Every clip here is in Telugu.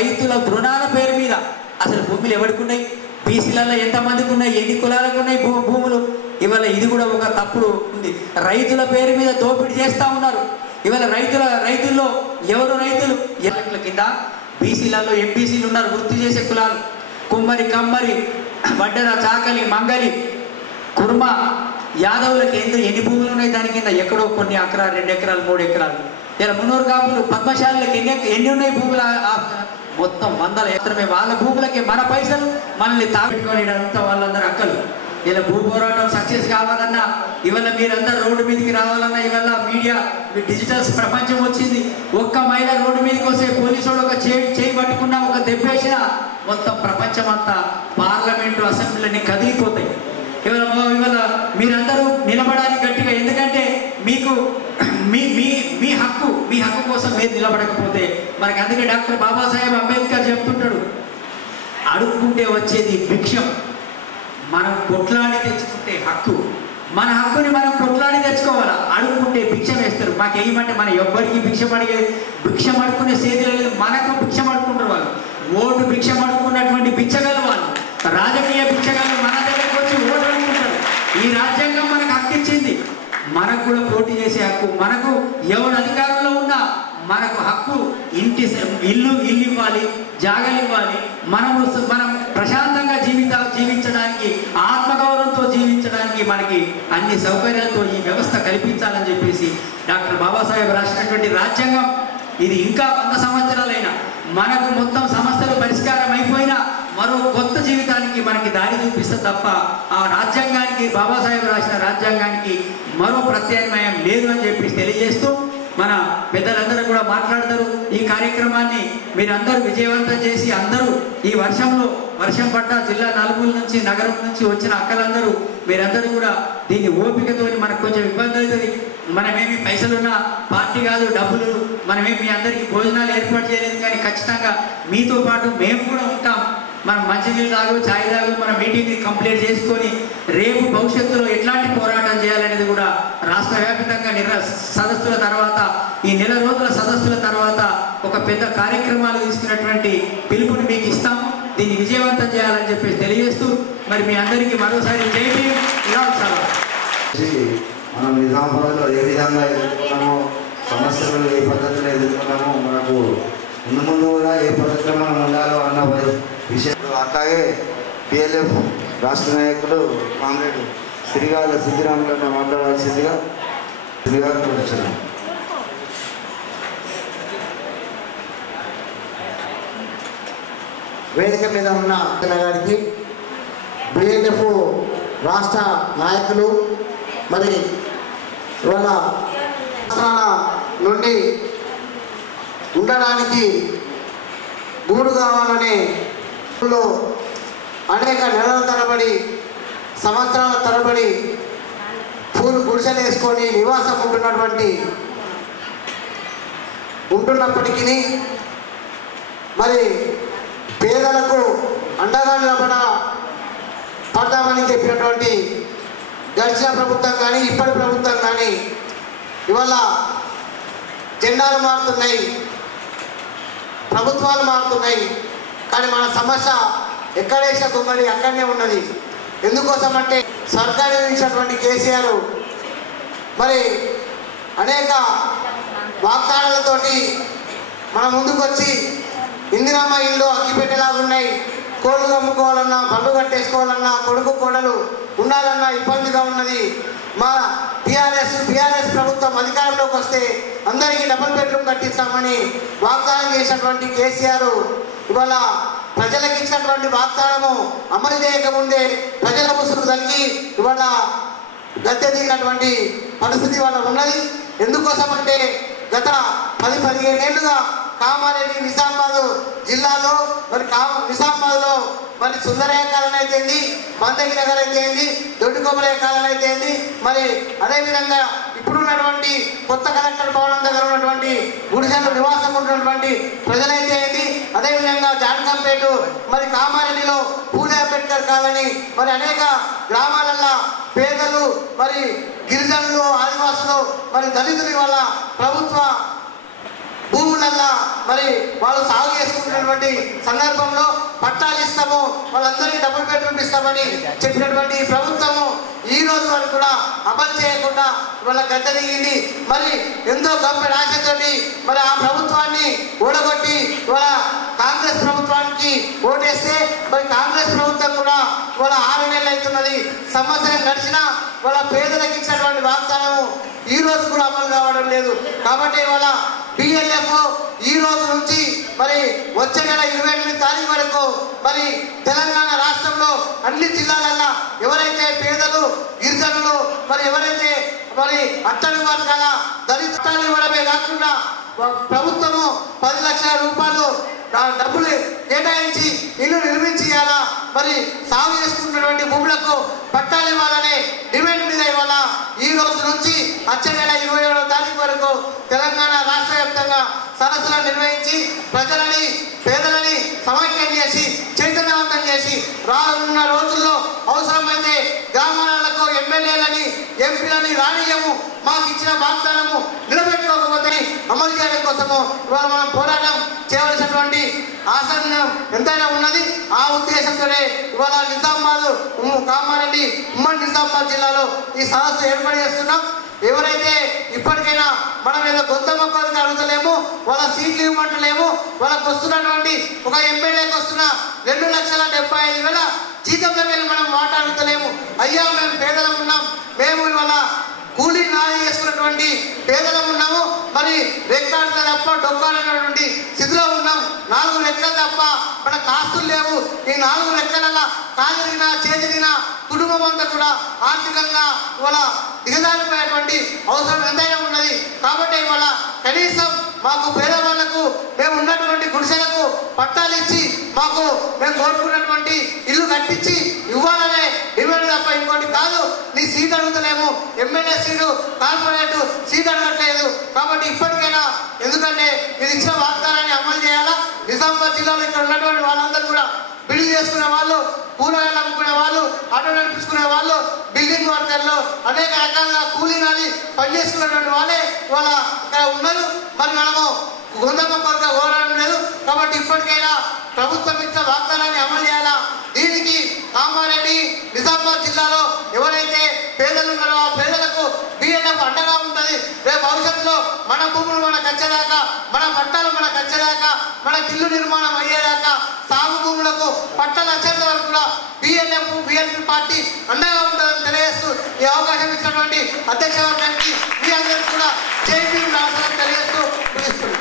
రైతుల రుణాల పేరు మీద అసలు భూములు ఎవరికి ఉన్నాయి, బీసీలలో ఎంతమందికి ఉన్నాయి, ఎన్ని కులాలకు ఉన్నాయి భూములు. ఇవాళ ఇది కూడా ఒక తప్పుడు ఉంది. రైతుల పేరు మీద దోపిడీ చేస్తూ ఉన్నారు. ఇవాళ రైతుల్లో ఎవరు రైతులు కింద బీసీలలో ఎంబీసీలు ఉన్నారు, వృత్తి చేసే కులాలు, కుమ్మరి, కమ్మరి, వడ్డెర, చాకలి, మంగలి, కుర్మ, యాదవులకి ఎన్ని భూములు ఉన్నాయి దాని కింద? ఎక్కడో కొన్ని ఎకరాలు, 2 ఎకరాలు, 3 ఎకరాలు. ఇలా మున్నూరు కాపులు, పద్మశాలకు ఎన్ని ఉన్నాయి భూములు? మొత్తం 100 ఎకరమే. వాళ్ళ భూములకి మన పైసలు మనల్ని తాపెట్టుకొని అంతా వాళ్ళందరూ అక్కలు. ఇలా భూ పోరాటం సక్సెస్ కావాలన్నా, ఇవాళ మీరందరూ రోడ్డు మీదకి రావాలన్నా, ఇవాళ మీడియా డిజిటల్ ప్రపంచం వచ్చింది. ఒక్క మహిళ రోడ్డు మీదకి వస్తే పోలీసు ఒక చేయి పట్టుకున్నా, ఒక దెబ్బేసినా మొత్తం ప్రపంచం అంతా పార్లమెంటు, అసెంబ్లీని కదిలిపోతాయి. ఇవాళ మీరందరూ నిలబడాలి గట్టిగా. ఎందుకంటే మీకు మీ హక్కు కోసం మీరు నిలబడకపోతే మనకి, అందుకే డాక్టర్ బాబాసాహెబ్ అంబేద్కర్ చెప్తుంటాడు, అడుక్కుంటే వచ్చేది భిక్షం, మనం కొట్లాడి తెచ్చుకుంటే హక్కు. మన హక్కుని మనం కొట్లాడి తెచ్చుకోవాలా. అడుక్కుంటే భిక్ష వేస్తారు. మాకేమంటే మన ఎవ్వరికి భిక్షం అడుక్కునే స్థితి లేదు. మనకు భిక్షం అడుక్కుంటారు వాళ్ళు. ఓటు భిక్షం అడుక్కున్నటువంటి భిక్షగలు వాళ్ళు, రాజకీయ భిక్షగలు మన దగ్గరకు వచ్చి ఓటు అడుక్కుంటారు. ఈ రాజ్యాంగం మనకు హక్కు ఇచ్చింది, మనకు కూడా పోటీ చేసే హక్కు. మనకు ఎవరు అధికారంలో ఉన్నా మనకు హక్కు ఇల్లు ఇవ్వాలి, జాగలు ఇవ్వాలి. మనం ప్రశాంతంగా జీవించడానికి, ఆత్మగౌరవంతో జీవించడానికి మనకి అన్ని సౌకర్యాలతో ఈ వ్యవస్థ కల్పించాలని చెప్పేసి డాక్టర్ బాబాసాహెబ్ రాసినటువంటి రాజ్యాంగం ఇది ఇంకా 100 సంవత్సరాలైనా మనకు మొత్తం సమస్యలు పరిష్కారం అయిపోయినా మరో కొత్త జీవితానికి మనకి దారి చూపిస్తుంది తప్ప ఆ రాజ్యాంగానికి, బాబాసాహెబ్ రాసిన రాజ్యాంగానికి మరో ప్రత్యామ్నాయం లేదు అని చెప్పేసి తెలియజేస్తూ మన పెద్దలందరూ కూడా మాట్లాడతారు. ఈ కార్యక్రమాన్ని మీరందరూ విజయవంతం చేసి, అందరూ ఈ వర్షం పడ్డ జిల్లా నలుమూల నుంచి, నగరం నుంచి వచ్చిన అక్కలందరూ మీరందరూ కూడా దీన్ని ఓపికతో, మనకు కొంచెం ఇబ్బంది అవుతుంది. మనమేమి పైసలున్న పార్టీ కాదు, డబ్బులు మనమేమి మీ అందరికీ భోజనాలు ఏర్పాటు చేయలేదు, కానీ ఖచ్చితంగా మీతో పాటు మేము కూడా ఉంటాం. మనం మంచినీళ్ళు తాగు, ఛాయ్ తాగు, మన మీటింగ్ని కంప్లీట్ చేసుకొని రేపు భవిష్యత్తులో ఎట్లాంటి పోరాటం చేయాలనేది కూడా రాష్ట్ర వ్యాప్తంగా సదస్సుల తర్వాత, ఈ నెల రోజుల సదస్సుల తర్వాత ఒక పెద్ద కార్యక్రమాలు తీసుకున్నటువంటి పిలుపుని మీకు ఇస్తాము. దీన్ని విజయవంతం చేయాలని చెప్పేసి తెలియజేస్తూ మరి మీ అందరికీ మరోసారి జై భీమ్. మనం నిజామాబాద్లో ఏ విధంగా ఎదుర్కొన్నామో, సమస్యలు ఏ పద్ధతిలో ఎదుర్కొన్నామో, మనకు ముందు కూడా ఏ పద్ధతిలో మనం ఉండాలో అన్న విషయం. అట్లాగే పిఎల్ఎఫ్ రాష్ట్ర నాయకులు కామ్రేడ్ శ్రీగాల సిద్ధిరాములను మాట్లాడాల్సిందిగా శ్రీగారు కూర్చున్నాం. వేదిక మీద ఉన్న గారికి, బిఎల్ఎఫ్ రాష్ట్ర నాయకులు, మరి ఇవాళ రాష్ట్రాల నుండి ఉండడానికి గూడు కావాలనే అనేక నెలల తరబడి, సంవత్సరాల తరబడి గుడిసెలు వేసుకొని నివాసం ఉంటున్నప్పటికీ మరి పేదలకు అండగా పడదామని చెప్పినటువంటి గడిచిన ప్రభుత్వం కానీ, ఇప్పటి ప్రభుత్వం కానీ ఇవాళ జెండాలు మారుతున్నాయి, ప్రభుత్వాలు మారుతున్నాయి, కానీ మన సమస్య ఎక్కడేసిన కుమ్మడి అక్కడనే ఉన్నది. ఎందుకోసం అంటే సర్కారు ఇచ్చినటువంటి కేసీఆర్ మరి అనేక వాగ్దానాలతోటి మన ముందుకు వచ్చి ఇందిరమ్మ ఇల్లు అగ్గిపెట్టేలాగున్నాయి, కోళ్ళు అమ్ముకోవాలన్నా, బండ్లు కట్టేసుకోవాలన్నా, కొడుకు కోడలు ఉండాలన్నా ఇబ్బందిగా ఉన్నది. మా టీఆర్ఎస్ ప్రభుత్వం అధికారంలోకి వస్తే అందరికీ డబుల్ బెడ్రూమ్ కట్టిస్తామని వాగ్దానం చేసినటువంటి కేసీఆర్ ఇవాళ ప్రజలకు ఇచ్చినటువంటి వాగ్దానము అమలు చేయకముందే ప్రజల ముసుగు తగ్గి ఇవాళ గద్దె దిగినటువంటి పరిస్థితి ఇవాళ ఉన్నది. ఎందుకోసం అంటే గత 10-15 ఏళ్ళుగా కామారెడ్డి, నిజామాబాద్ జిల్లాలో మరి నిజామాబాద్లో మరి సుందరయ్య కాలనీ అయితే ఏంది, మందగి నగర్ అయితే ఏంది, దొడ్డి కొమరయ్య కాలనీ అయితే ఏంది, మరి అదేవిధంగా ఇప్పుడున్నటువంటి కొత్త కలెక్టర్ భవనం దగ్గర ఉన్నటువంటి గుడిసెలు నివాసం ఉన్నటువంటి ప్రజలైతే ఏంది, అదేవిధంగా జాన్కంపేట, మరి కామారెడ్డిలో పూలే అంబేద్కర్ కాలనీ, మరి అనేక గ్రామాలల్లో పేదలు, మరి గిరిజనులు, ఆదివాసులు, మరి దళితులు వల్ల ప్రభుత్వ భూములల్లా మరి వాళ్ళు సాగు చేసుకుంటున్నటువంటి సందర్భంలో పట్టాలు ఇస్తాము, వాళ్ళందరికీ డబుల్ బెడ్రూమ్ ఇస్తామని చెప్పినటువంటి ప్రభుత్వము ఈ రోజు వరకు కూడా అమలు చేయకుండా వాళ్ళ గద్ద దిగింది. మరి ఎంతో గొప్ప ఆశతోటి మరి ఆ ప్రభుత్వాన్ని ఓడగొట్టి వాళ్ళ కాంగ్రెస్ ప్రభుత్వానికి ఓటేస్తే మరి కాంగ్రెస్ ప్రభుత్వం కూడా వాళ్ళ 6 నెలలు అవుతున్నది. సంవత్సరం గడిచినా వాళ్ళ పేదలకు ఇచ్చినటువంటి వాగ్దానము ఈ రోజు కూడా అమలు కావడం లేదు. కాబట్టి వాళ్ళ BLF ఈ రోజు నుంచి మరి వచ్చే నెల 28 తారీఖు వరకు మరి తెలంగాణ రాష్ట్రంలో అన్ని జిల్లాలల్లో ఎవరైతే పేదలు గిరిజనులు మరి ఎవరైతే మరి అట్టడుగు వర్గాల దళితాలు ఇవ్వడమే కాకుండా ప్రభుత్వము 10 లక్షల రూపాయలు డబ్బులు కేటాయించి ఇల్లు నిర్మించి ఇవ్వాలా, మరి సాగు చేసుకున్నటువంటి భూములకు పట్టాలు ఇవ్వాలనే డిమాండ్ మీద ఇవాళ ఈ రోజు నుంచి వచ్చే నెల 27వ తారీఖు వరకు తెలంగాణ రాష్ట్ర వ్యాప్తంగా సరస్సులను నిర్వహించి ప్రజలని పేదలని సమైక్యం చేసి చైతన్యవంతం చేసి రానున్న రోజుల్లో అవసరమైతే గ్రామాలకు ఎమ్మెల్యేలని ఎంపీలని రానియము, మాకు ఇచ్చిన వాగ్దానము నిలబెట్టుకోకపోతే అమలు చేయడం కోసము ఇవాళ మనం పోరాటం చేయవలసినటువంటి ఆసనం ఎంతైనా ఉన్నది. ఆ ఉద్దేశంతోనే ఇవాళ నిజామాబాద్ కామారెడ్డి ఉమ్మడి నిజామాబాద్ జిల్లాలో ఈ సదస్సు ఏర్పాటు చేస్తున్నాం. ఎవరైతే ఇప్పటికైనా మనం ఏదో గొంతమ్మ కోరిక అడుగుతలేము, వాళ్ళ సీట్లు ఇవ్వమంటలేము, వాళ్ళకు వస్తున్నటువంటి ఒక ఎమ్మెల్యేకి వస్తున్న 2,75,000 జీతంలో వెళ్ళి మనం మాట్లాడుతలేము. అయ్యా మేము పేదలం ఉన్నాం, మేము ఇవాళ కూలీ నాలి చేసుకున్నటువంటి పేదలం ఉన్నాము, మరి రెక్కలు తప్ప డొక్కాలన్నటువంటి స్థితిలో ఉన్నాం. 4 రెక్కలు తప్ప మన కాస్తులు లేవు. ఈ 4 రెక్కల కాలిరిగినా చేతిరిగినా కుటుంబం అంతా కూడా ఆర్థికంగా ఇవాళ దిగజారిపోయేటువంటి అవసరం ఎంతైనా ఉన్నది. కాబట్టి ఇవాళ కనీసం మాకు పేదవాళ్లకు మేము ఉన్నటువంటి గుడిసెలకు పట్టాలు ఇచ్చి మాకు మేము కోరుకున్నటువంటి ఇల్లు కట్టించి ఇవ్వాలనే డిమాండ్ తప్ప ఇంకోటి కాదు. నీ సీట్ అడుగుతలేము, ఎమ్మెల్యే సీటు కార్పొరేట్ సీట్ అడగట్లేదు. కాబట్టి ఇప్పటికైనా ఎందుకంటే మీరు ఇచ్చిన వాగ్దానాన్ని అమలు చేయాలా. నిజామాబాద్ జిల్లాలో ఇక్కడ ఉన్నటువంటి వాళ్ళందరూ కూడా బిల్డింగ్ చేసుకునే వాళ్ళు, కూరగాయలు అమ్ముకునే వాళ్ళు, ఆటో నడిపించుకునే వాళ్ళు, బిల్డింగ్ వర్కర్లు అనేక రకాలుగా కూలీనాలి పనిచేసుకున్నటువంటి వాళ్ళే వాళ్ళ ఇక్కడ ఉన్నారు. మరి మనము గొంతమ్మ కొరత కోరడం లేదు. కాబట్టి ఇప్పటికైనా ప్రభుత్వం ఇచ్చిన వాగ్దానాన్ని అమలు చేయాలా. దీనికి కామారెడ్డి నిజామాబాద్ జిల్లాలో ఎవరైతే పేదలు ఉన్నారో ఆ పేదలకు BLF అండగా ఉంటుంది. రేపు భవిష్యత్తులో మన భూములు మనకు వచ్చేదాకా, మన పట్టాలు మనకు వచ్చేదాకా, మన ఇల్లు నిర్మాణం అయ్యేదాకా, సాగు భూములకు పట్టాలు వచ్చేంత వరకు కూడా BLP పార్టీ అండగా ఉంటుందని తెలియజేస్తూ ఈ అవకాశం ఇచ్చినటువంటి అధ్యక్ష వర్గానికి మీ అందరికీ కూడా జైపీ అవసరం తెలియజేస్తూ ముగిస్తున్నాం.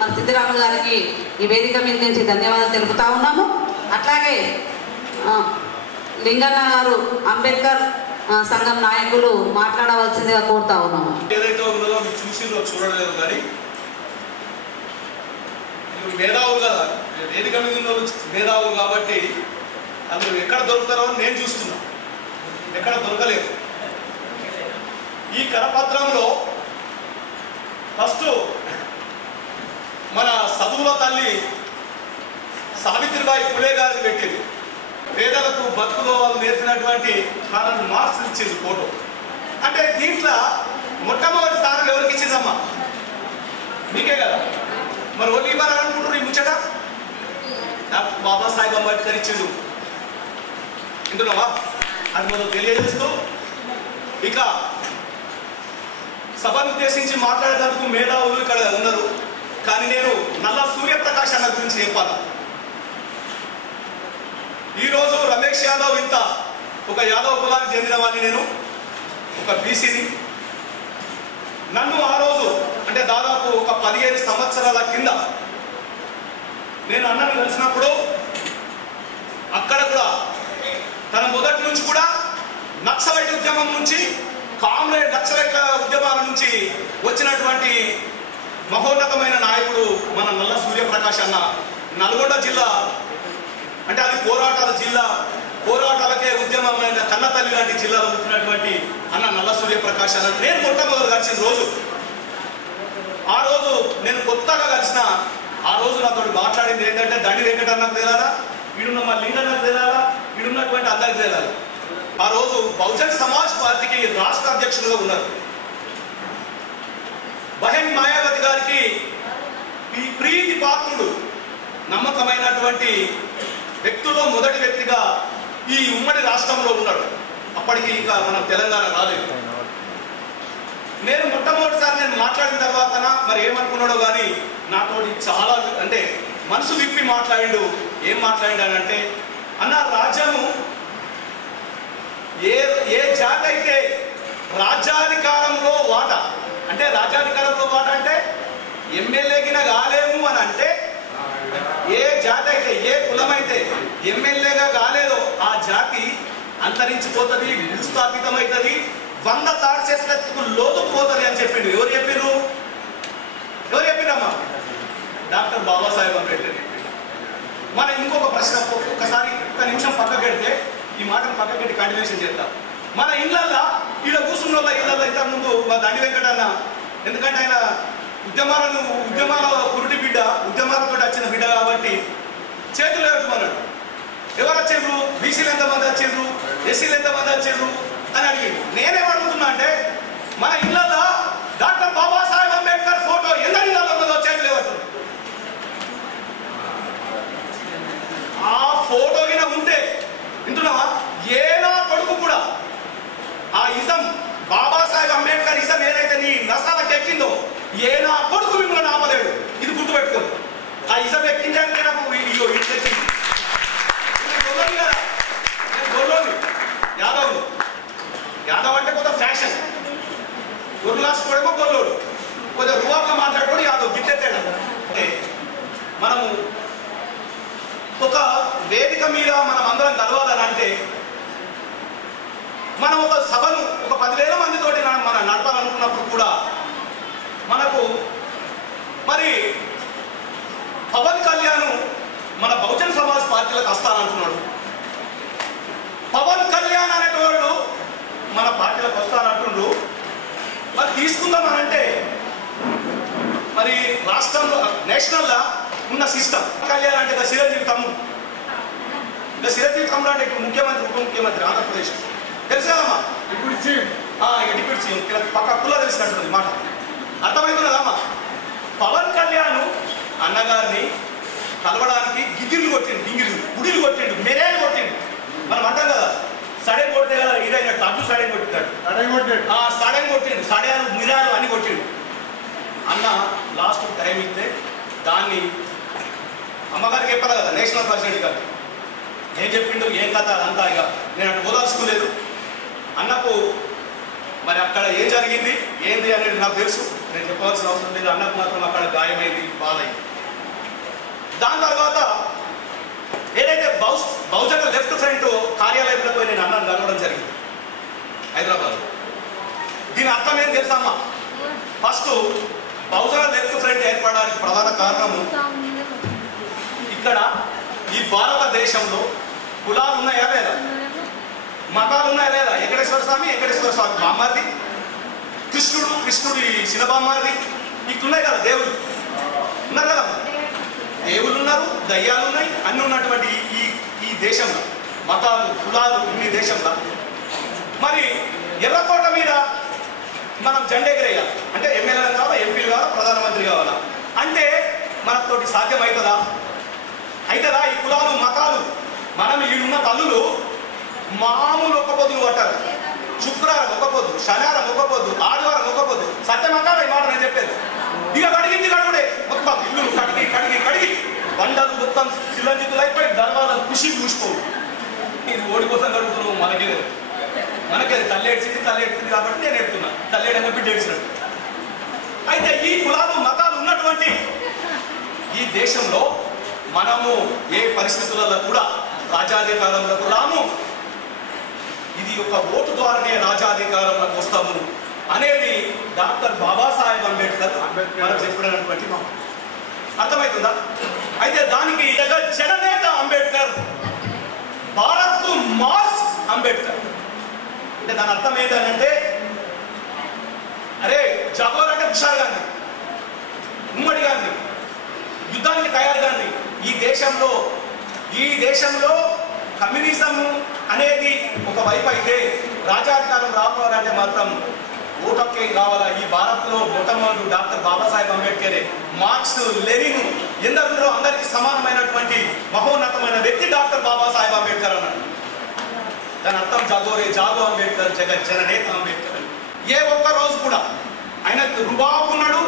మన సిద్ధిరాములు గారికి ఈ వేదిక మీద నుంచి ధన్యవాదాలు తెలుపుతా ఉన్నాము. అట్లాగే లింగన్న గారు అంబేద్కర్ సంఘం నాయకులు మాట్లాడవలసిందిగా కోరుతా ఉన్నాము. ఏదైతే ఉన్నదో మీరు చూసిందో చూడలేదు కానీ మేధావులు కదా, వేదిక మీద ఉన్న మేధావులు కాబట్టి అందులో ఎక్కడ దొరుకుతారో అని నేను చూస్తున్నా, ఎక్కడ దొరకలేదు. ఈ కరపత్రంలో ఫస్ట్ మన చదువుల తల్లి సావిత్రిబాయి ఫులే గారికి పెట్టింది. పేదలకు బతుకులో వాళ్ళు నేర్పినటువంటి వాళ్ళని మార్క్స్ ఇచ్చింది ఫోటో. అంటే దీంట్లో మొట్టమొదటి స్థానం ఎవరికి ఇచ్చిందమ్మా? మీకే కదా. మరి ఓన్లీ ఇవ్వాలని అనుకుంటున్నారు ఈ ముచ్చట? నాకు బాబాసాహెబ్ అంబేద్కర్ ఇచ్చిండు వింటున్నావా? అది మనం తెలియజేస్తూ ఇక సభను ఉద్దేశించి మాట్లాడేందుకు మేధావులు ఇక్కడ ఉన్నారు. కానీ నేను నల్ల సూర్యప్రకాష్ అన్న గురించి చెప్పాను. ఈరోజు రమేష్ యాదవ్ ఇంత ఒక యాదవ్ కులానికి చెందిన వాడిని, నేను ఒక బీసీని. నన్ను ఆ రోజు అంటే దాదాపు ఒక 15 సంవత్సరాల కింద నేను అన్నను కలిసినప్పుడు అక్కడ కూడా తన మొదటి నుంచి కూడా నక్సలైట్ ఉద్యమం నుంచి, కామ్రేడ్ నక్సలైట్ ఉద్యమాల నుంచి వచ్చినటువంటి మహోన్నతమైన నాయకుడు మన నల్ల సూర్యప్రకాష్ అన్న. నల్గొండ జిల్లా అంటే అది పోరాటాల జిల్లా, పోరాటాలకే ఉద్యమమైన కన్నతల్లి లాంటి జిల్లాలో పుట్టినటువంటి అన్న నల్ల సూర్యప్రకాష్ అన్న నేను మొట్టమొదటి కలిసిన రోజు, ఆ రోజు నేను కొత్తగా కలిసిన ఆ రోజు నాతో మాట్లాడింది ఏంటంటే దండి వెంకటన్నకు తేలాలా, వీడున్న మా లింగన్నకు తేలాలా, వీడున్నటువంటి అందరికి తేలాలి. ఆ రోజు బహుజన్ సమాజ్ పార్టీకి రాష్ట్ర అధ్యక్షులుగా ఉన్నారు. బహెన్ మాయావతి గారికి ప్రీతి పాత్రుడు నమ్మకమైనటువంటి వ్యక్తుల్లో మొదటి వ్యక్తిగా ఈ ఉమ్మడి రాష్ట్రంలో ఉన్నాడు. అప్పటికి ఇంకా మనం తెలంగాణ రాలేదు. నేను మొట్టమొదటిసారి మాట్లాడిన తర్వాత మరి ఏమనుకున్నాడో కానీ నాతోటి చాలా అంటే మనసు విప్పి మాట్లాడిండు. ఏం మాట్లాడాడంటే, అన్న రాజ్యము ఏ జాతి అయితే రాజ్యాధికారంలో వాటా అంటే రాజ్యాధికారంలో వాటా అంటే ఎమ్మెల్యేకిన కాలేము అని అంటే, ఏ జాతి అయితే ఏ కులమైతే ఎమ్మెల్యేగా కాలేదో ఆ జాతి అంతరించిపోతుంది, భూస్థాపితమవుతుంది, 100 తాడు చెట్లకు లోతుకుపోతుంది అని చెప్పిండు. ఎవరు చెప్పిర్రు? ఎవరు చెప్పిరమ్మా? డాక్టర్ బాబాసాహెబ్ అంబేద్కర్ చెప్పిండు. మనం ఇంకొక ప్రశ్న ఒక్కసారి ఒక్క నిమిషం పక్కకెడితే ఈ మాటను పక్కకెట్టి కంటిన్యూషన్ చేద్దాం. మన ఇళ్ళల్లో ఈడ కూర్చున్న వాళ్ళ ఇళ్ళల్లో ఇంతకుముందు మా దండి వెంకటన్న, ఎందుకంటే ఆయన ఉద్యమాల కురుటి బిడ్డ, ఉద్యమాలతో వచ్చిన బిడ్డ కాబట్టి చేతులు పెట్టుకున్నాడు. ఎవరు వచ్చిండ్రు? బీసీలు ఎంతమంది వచ్చిండ్రు, ఎస్సీలు ఎంతమంది వచ్చిండ్రు అని అడిగిండు. నేనేం అడుగుతున్నా అంటే, మన ఇళ్ళల్లో డాక్టర్ బాబాసాహెబ్ అంబేద్కర్ ఫోటో ఎందరి ఇళ్ళలో ఉన్నదో చేతులు ఎవరు? ఆ ఫోటో కింద ఉంటే వింటున్నావా? ఏనా కొడుకు కూడా ఆ ఇజం బాబాసాహెబ్ అంబేద్కర్ ఇజం ఏదైతే నీ నసాలకు ఎక్కిందో ఏనా కొడుకు మిమ్మల్ని ఆపలేడు. ఇది గుర్తుపెట్టుకోండి. ఆ ఇజం ఎక్కించాలంటే నాకు ఇటు తెచ్చింది. యాదవ్ అంటే కొంత ఫ్యాషన్, గొర్రెలు కాసుకోవడమో గొర్రెడు, కొంచెం రువాగా మాట్లాడుకోవడం యాదవ్ గిట్టెత్తాడు. అంటే మనము ఒక వేదిక మీద మనం అందరం కలవాలని అంటే, మనం ఒక సభను ఒక 10,000 మందితోటి మనం నడపాలనుకున్నప్పుడు కూడా మనకు మరి పవన్ కళ్యాణ్ మన బహుజన్ సమాజ్ పార్టీలకు వస్తానంటున్నాడు. పవన్ కళ్యాణ్ అనేటోళ్ళు మన పార్టీలకు వస్తానంటుండ్రు. మరి తీసుకుందామనంటే మరి రాష్ట్రంలో నేషనల్గా ఉన్న సిస్టమ్ కళ్యాణ్ అంటే చిరంజీవి తమ్ముడు, చిరంజీవి తమ్ముడు అంటే ఇప్పుడు ముఖ్యమంత్రి ఉప ముఖ్యమంత్రి ఆంధ్రప్రదేశ్ తెలుసు కదమ్మా. ఇప్పుడు డిప్యూటీ సీఎం పక్క కుల తెలిసినట్టుంది మాట. అర్థమవుతున్నదమ్మా? పవన్ కళ్యాణ్ అన్నగారిని కలవడానికి గిగిర్లు కొట్టిండు, గుడిలు కొట్టిండు, మెరేలు కొట్టిండు. మనం అంటాం కదా, సడే కొడితే కదా ఇదైనట్టు అడ్డు సడే కొట్టింటాడు, సడే కొట్టిండు, సడేలు మిరాలు అన్ని కొట్టిండు. అన్న లాస్ట్ టైం ఇస్తే దాన్ని అమ్మగారికి చెప్పాలి కదా, నేషనల్ ప్రెసిడెంట్ గారు ఏం చెప్పిండు, ఏం కథ అంతా. ఇక నేను అటు ఓదార్చుకోలేదు. అన్నకు మరి అక్కడ ఏం జరిగింది ఏంది అనేది నాకు తెలుసు, నేను చెప్పవలసిన అవసరం లేదు. అన్నకు మాత్రం అక్కడ గాయమైంది, బాధైంది. దాని తర్వాత ఏదైతే బహుజన లెఫ్ట్ ఫ్రంట్ కార్యాలయంలో పోయి నేను అన్నాను కలవడం జరిగింది హైదరాబాద్. దీని అర్థం ఏం తెలుసమ్మా? ఫస్ట్ బహుజన లెఫ్ట్ ఫ్రంట్ ఏర్పడడానికి ప్రధాన కారణము, ఇక్కడ ఈ భారతదేశంలో కులాలు ఉన్నాయా లేదా, మతాలు ఉన్నాయా లేదా? వెంకటేశ్వర స్వామి బామ్మారిది, కృష్ణుడి శిలబామ్మారిది, ఇట్లున్నాయి కదా దేవుళ్ళు ఉన్నారు కదా. దేవుళ్ళు ఉన్నారు, దయ్యాలు ఉన్నాయి, అన్ని ఉన్నటువంటి ఈ దేశంలో మతాలు కులాలు ఇన్ని దేశంలో మరి ఎర్రకోట మీద మనం జెండా ఎగరేయాలి అంటే ఎమ్మెల్యేలు కావాలా, ఎంపీలు కావాలా, ప్రధానమంత్రి కావాలా అంటే మనతోటి సాధ్యమవుతుందా? అవుతుందా? ఈ కులాలు మతాలు మనం ఈడున్న తల్లులు మామూలు ఒక్క పొద్దులు పట్టారు. శుక్రవారం ఒక పొద్దు, శనివారం ఒక పొద్దు, ఆదివారం ఒక పొద్దు. సత్యమంగా ఈ మాట నేను చెప్పేది. ఇక కడిగింది కడుగుడే మొత్తం ఇల్లు కడిగి బండలు మొత్తం శిలంజితులు అయిపోయి దర్వాజాలు కూసిపోవు. ఇది ఓడి కోసం కడుగుతున్నావు, మనకే తల్లి ఏడ్చింది కాబట్టి నేను ఎడుతున్నా, తల్లేడంగా బిడ్డ ఏడ్చినట్టు. అయితే ఈ కులాలు మతాలు ఉన్నటువంటి ఈ దేశంలో మనము ఏ పరిస్థితులలో కూడా రాజ్యాధికారంలోకి రాము. ఇది ఒక ఓటు ద్వారానే రాజ్యాధికారంలోకి వస్తాము అనేది డాక్టర్ బాబాసాహెబ్ అంబేద్కర్ మనకు చెప్పినటువంటి మాట. అర్థమవుతుందా? అయితే దానికి జననేత అంబేద్కర్, భారత్కు మార్స్ అంబేద్కర్ అంటే దాని అర్థం ఏంటంటే, అరే జవహర్ అంటే హుషార్ గాంధీ, ఉమ్మడి గాంధీ, యుద్ధానికి తయారు గాంధీ. ఈ దేశంలో కమ్యూనిజం అనేది ఒక వైపు అయితే రాజ్యాధికారం రావాలంటే మాత్రం ఓటు హక్కు ఏం కావాలా? ఈ భారత్లో మొట్టమొదటి డాక్టర్ బాబాసాహెబ్ అంబేద్కరే, మార్క్స్, లెనిన్ ఎందరో అందరికీ సమానమైనటువంటి మహోన్నతమైన వ్యక్తి డాక్టర్ బాబాసాహెబ్ అంబేద్కర్ అన్నాడు. దాని అర్థం జాగోరే జాగో అంబేద్కర్, జగత్ జననేత అంబేద్కర్ అని. ఏ ఒక్క రోజు కూడా ఆయన రుబాబుకున్నాడు,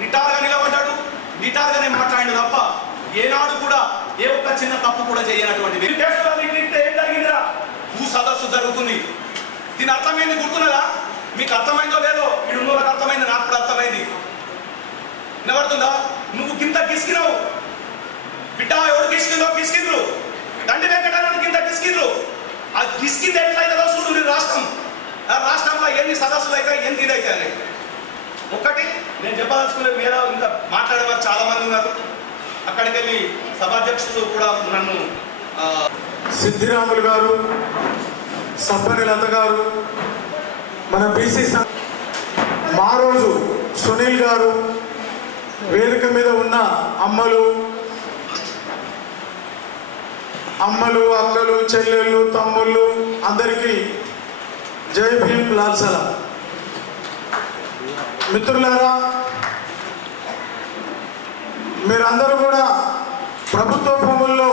నిటారుగా నిలబడ్డాడు, నిటారుగానే మాట్లాడాడు తప్ప ఏనాడు కూడా ఏ ఒక్క చిన్న తప్పు కూడా చేయనటువంటి వ్యక్తి. ఏం జరిగిందిరా? భూ సదస్సు జరుగుతుంది. దీని అర్థమైంది గుర్తున్నదా? మీకు అర్థమైందో లేదో, వీడు వాళ్ళకి అర్థమైంది, నాకు కూడా అర్థమైంది. నిలబడుతుందా? నువ్వు కింద కిసికినావు బిడ్డ, ఎవడు కిసికిండ్రు దండి వెంకటరామని కింద కిసికిండ్రు. ఆ కిసికింది ఎట్లయితే చూడు రాష్ట్రం. ఆ రాష్ట్రంలో ఎన్ని సదస్సులు అయితే ఎన్ని ఇదైతే ఒకటి నేను చెప్పదలుచుకునే మీద ఇంకా మాట్లాడేవారు చాలా మంది ఉన్నారు. అక్కడికి వెళ్ళి సభాధ్యక్షులు కూడా నన్ను సిద్ధిరాములు గారు, సబ్బని లత గారు, మన బీసీ మా రోజు సునీల్ గారు, వేదిక మీద ఉన్న అమ్మలు, అక్కలు, చెల్లెళ్ళు, తమ్ముళ్ళు అందరికీ జై భీమ్, లాల్ సలాం. మిత్రులారా, మీరందరూ కూడా ప్రభుత్వ భూముల్లో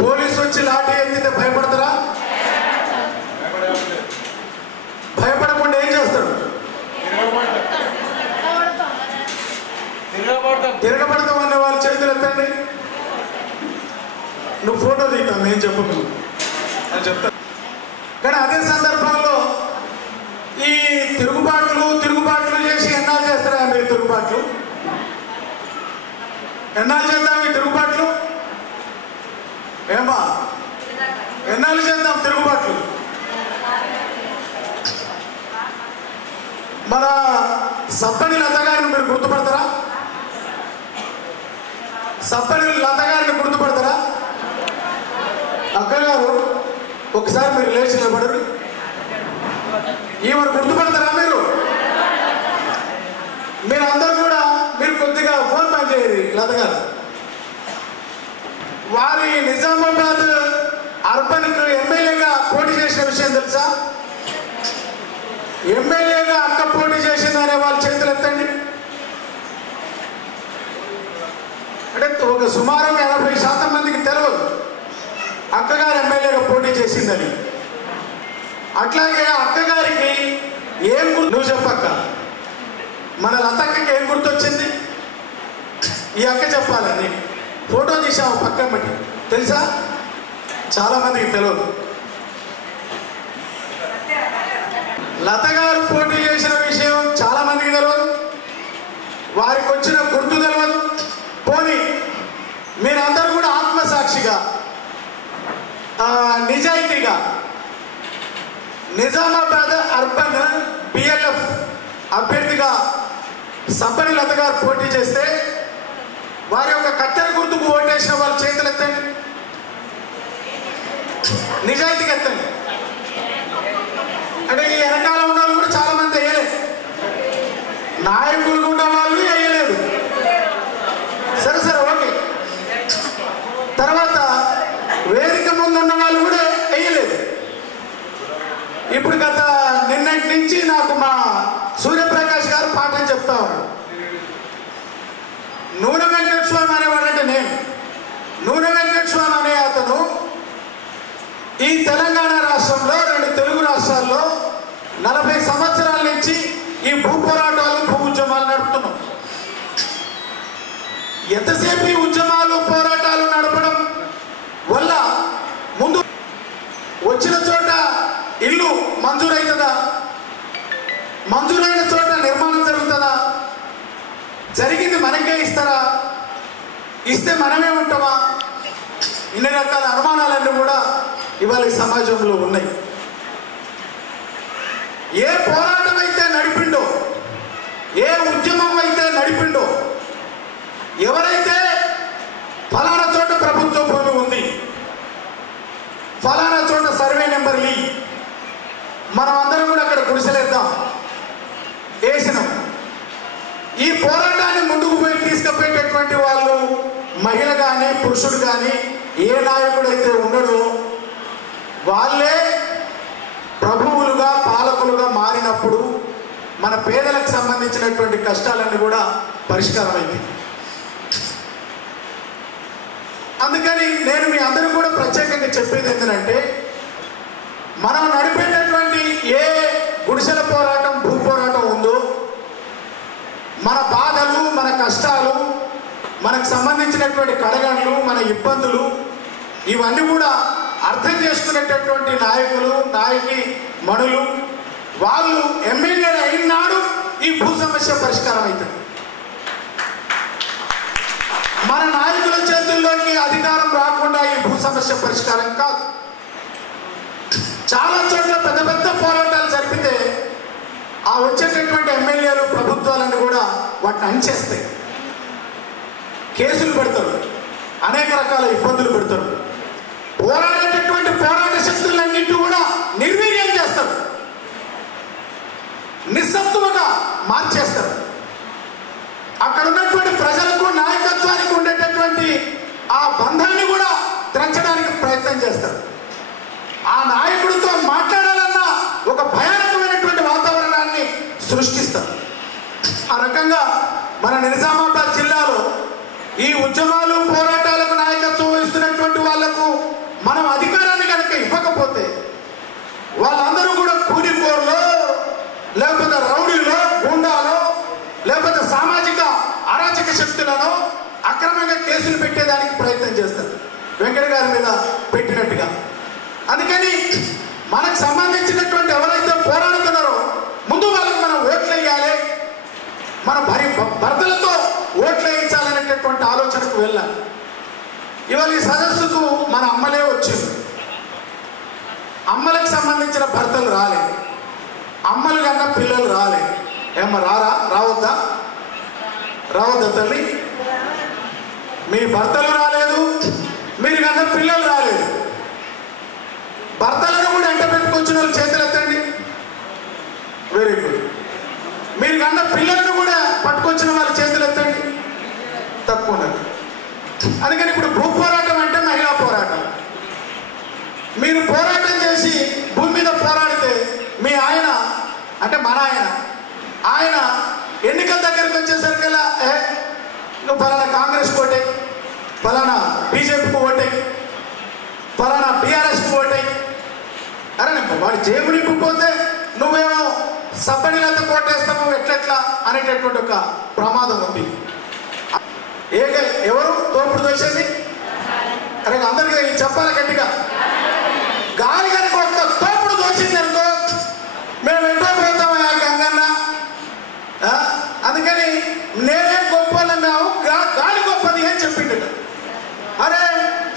పోలీసు వచ్చి లాఠీ ఎత్తితే భయపడతారా? భయపడకుండా ఏం చేస్తాడు? తిరగబడతాం అనే వాళ్ళ చేతులు ఎత్తండి. నువ్వు ఫోటో దిగుతావు, నేను చెప్పను అని చెప్తాను. కానీ అదే సందర్భంలో ఈ తిరుగుబాట్లు చేసి ఎన్నాళ్ళు చేస్తారా మీరు? తిరుగుబాట్లు ఎన్నాళ్ళు చేద్దాం? ఈ తిరుగుబాట్లు ఏమా ఎన్నాళ్ళు చేద్దాం తిరుగుబాట్లు? మన సబ్బని లత గారిని మీరు గుర్తుపడతారా? సబ్బని లత గారిని గుర్తుపడతారా? అక్కగారు ఒకసారి మీరు లేచి నిలబడరు. ఈమెను గుర్తుపడతారా మీరు? మీరందరూ కూడా మీరు కొద్దిగా ఫోన్ పని చేయరు. లత గారు వారి నిజామాబాద్ అర్బన్కు ఎమ్మెల్యేగా పోటీ చేసిన విషయం తెలుసా? ఎమ్మెల్యేగా అక్క పోటీ చేసిందనే వాళ్ళ చేతులు ఎత్తండి. అంటే ఒక సుమారుగా 80% మందికి తెలియదు అక్కగారు ఎమ్మెల్యేగా పోటీ చేసిందని. అట్లాగే అక్కగారికి ఏం గుర్తు? నువ్వు చెప్పక్క. మన లతక్కకి ఏం గుర్తొచ్చింది? ఈ అక్క చెప్పాలని ఫోటో తీసాము పక్కన పెట్టి. తెలుసా? చాలా మందికి తెలియదు. లత గారు పోటీ చేసిన విషయం చాలా మందికి తెలియదు. వారికి వచ్చిన గుర్తు తెలియదు. పోనీ మీరందరూ కూడా ఆత్మసాక్షిగా, నిజాయితీగా నిజామాబాద్ అర్బన్ పిఎల్ఎఫ్ అభ్యర్థిగా సబ్బని లత గారు పోటీ చేస్తే వారి యొక్క కత్తెర గుర్తుకు ఓటేసిన వాళ్ళ చేతులు ఎత్తండి. నిజాయితీగా ఎత్తండి. అంటే ఈ వెనకాల ఉన్న వాళ్ళు కూడా చాలా మంది వేయలేదు, నాయకులు ఉన్న వాళ్ళు వేయలేదు. సరే ఓకే. తర్వాత వేదిక ముందు ఉన్న వాళ్ళు కూడా వేయలేదు. ఇప్పుడు గత నిన్నటి నుంచి నాకు మా సూర్యప్రకాష్ గారు పాఠం చెప్తా ఉన్నాడు. నూనె వెంకటస్వామి అనేవాడంటే నేను. నూనె వెంకటస్వామి అనే అతను ఈ తెలంగాణ రాష్ట్రంలో 2 తెలుగు రాష్ట్రాల్లో 40 సంవత్సరాల నుంచి ఈ భూ పోరాటాలు, భూ ఉద్యమాలు నడుపుతున్నాం. ఎంతసేపు ఈ ఉద్యమాలు, పోరాటాలు నడపడం వల్ల ముందు వచ్చిన చోట ఇల్లు మంజూరైతుందా? మంజూరైన చోట నిర్మాణం జరుగుతుందా? జరిగింది మనకే ఇస్తారా? ఇస్తే మనమే ఉంటామా? ఇన్ని రకాల అనుమానాలన్నీ కూడా ఇవాళ ఈ సమాజంలో ఉన్నాయి. ఏ పోరాటం అయితే నడిపిండో, ఏ ఉద్యమం అయితే నడిపిండో, ఎవరైతే ఫలానా చోట ప్రభుత్వ భూమి ఉంది, ఫలానా చోట సర్వే నెంబర్ లీ, మనం అందరం కూడా అక్కడ గుడిసెలేద్దాం వేసినాం. ఈ పోరాటాన్ని ముందుకు పోయి తీసుకుపోయేటటువంటి వాళ్ళు మహిళ కానీ పురుషుడు కానీ ఏ నాయకుడైతే ఉండడో వాళ్ళే మన పేదలకు సంబంధించినటువంటి కష్టాలన్నీ కూడా పరిష్కారం అయింది. అందుకని నేను మీ అందరూ కూడా ప్రత్యేకంగా చెప్పేది ఏంటంటే, మనం నడిపేటటువంటి ఏ గుడిసెల పోరాటం, భూ పోరాటం ఉందో, మన బాధలు, మన కష్టాలు, మనకు సంబంధించినటువంటి కడగండ్లు, మన ఇబ్బందులు, ఇవన్నీ కూడా అర్థం చేసుకునేటటువంటి నాయకులు, నాయకి మనులు, వాళ్ళు ఎమ్మెల్యేలు అయినాడు ఈ భూ సమస్య పరిష్కారం అవుతుంది. మన నాయకుల చేతుల్లోకి అధికారం రాకుండా ఈ భూ సమస్య పరిష్కారం కాదు. చాలా చోట్ల పెద్ద పెద్ద పోరాటాలు జరిపితే ఆ వచ్చేటటువంటి ఎమ్మెల్యేలు, ప్రభుత్వాలను కూడా వాటిని అంచేస్తాయి, కేసులు పెడతారు, అనేక రకాల ఇబ్బందులు పెడతారు. పోరాడేటటువంటి పోరాట శక్తులన్నింటి కూడా నిర్వీర్యం చేస్తారు, నిస్సత్తువగా మార్చేస్తారు. అక్కడ ఉన్నటువంటి ప్రజలకు, నాయకత్వానికి ఉండేటటువంటి ఆ బంధాన్ని కూడా తెంచడానికి ప్రయత్నం చేస్తారు. ఆ నాయకుడితో మాట్లాడాలన్నా ఒక భయానకమైనటువంటి వాతావరణాన్ని సృష్టిస్తారు. ఆ రకంగా మన నిజామాబాద్ జిల్లాలో ఈ ఉద్యమాలు, పోరాటాలకు నాయకత్వం వహిస్తున్నటువంటి వాళ్లకు మనం అధికారాన్ని కనుక ఇవ్వకపోతే వాళ్ళందరూ కూడా కూలికోర్లో, లేకపోతే రౌడీలో, గుండాలో, లేకపోతే సామాజిక అరాచక శక్తులను అక్రమంగా కేసులు పెట్టేదానికి ప్రయత్నం చేస్తారు, వెంకట గారి మీద పెట్టినట్టుగా. అందుకని మనకు సంబంధించినటువంటి ఎవరైతే పోరాడుతున్నారో ముందు వాళ్ళకి మనం ఓట్లు వేయాలి, మన భర్తలతో ఓట్లు వేయించాలనేటటువంటి ఆలోచనకు వెళ్ళాలి. ఇవాళ ఈ సదస్సుకు మన అమ్మలే వచ్చింది. అమ్మలకు సంబంధించిన భర్తలు రాలేదు, అమ్మలు కన్నా పిల్లలు రాలేదు. ఏమో రావద్దా తల్లి? మీ భర్తలు రాలేదు, మీరు కన్నా పిల్లలు రాలేదు. భర్తలను కూడా ఎంట పెట్టుకొచ్చిన వాళ్ళు చేతులు ఎత్తండి. Very good. మీరు కన్నా పిల్లలను కూడా పట్టుకొచ్చిన వాళ్ళ చేతులు ఎత్తండి. తక్కువ. అందుకని ఇప్పుడు భూ పోరాటం అంటే మహిళా పోరాటం. మీరు పోరాటం చేసి భూమి మీద పోరాడితే మీ ఆయన అంటే మన ఆయన ఎన్నికల దగ్గరికి వచ్చేసరికల్లా నువ్వు ఫలానా కాంగ్రెస్ ఓటే, ఫలానా బీజేపీకి ఓటే, ఫలానా బీఆర్ఎస్కి ఓటే. అరే వాడు జేబు నింపిపోతే నువ్వేమో సబ్బడిలంతా కోటేస్తాము ఎట్లెట్లా అనేటటువంటి ఒక ప్రమాదం ఉంది. ఎవరు తోపుడు దోసేది? అరే అందరికీ చెప్పాలి గట్టిగా. గాలి కనుక ఒక్క తోపుడు దోసింది అనుకో, మేము ఎంతో పోతామా గంగన్న. అందుకని నేనేం గొప్పన్నావు, గాలి గొప్పది అని చెప్పిండు. అరే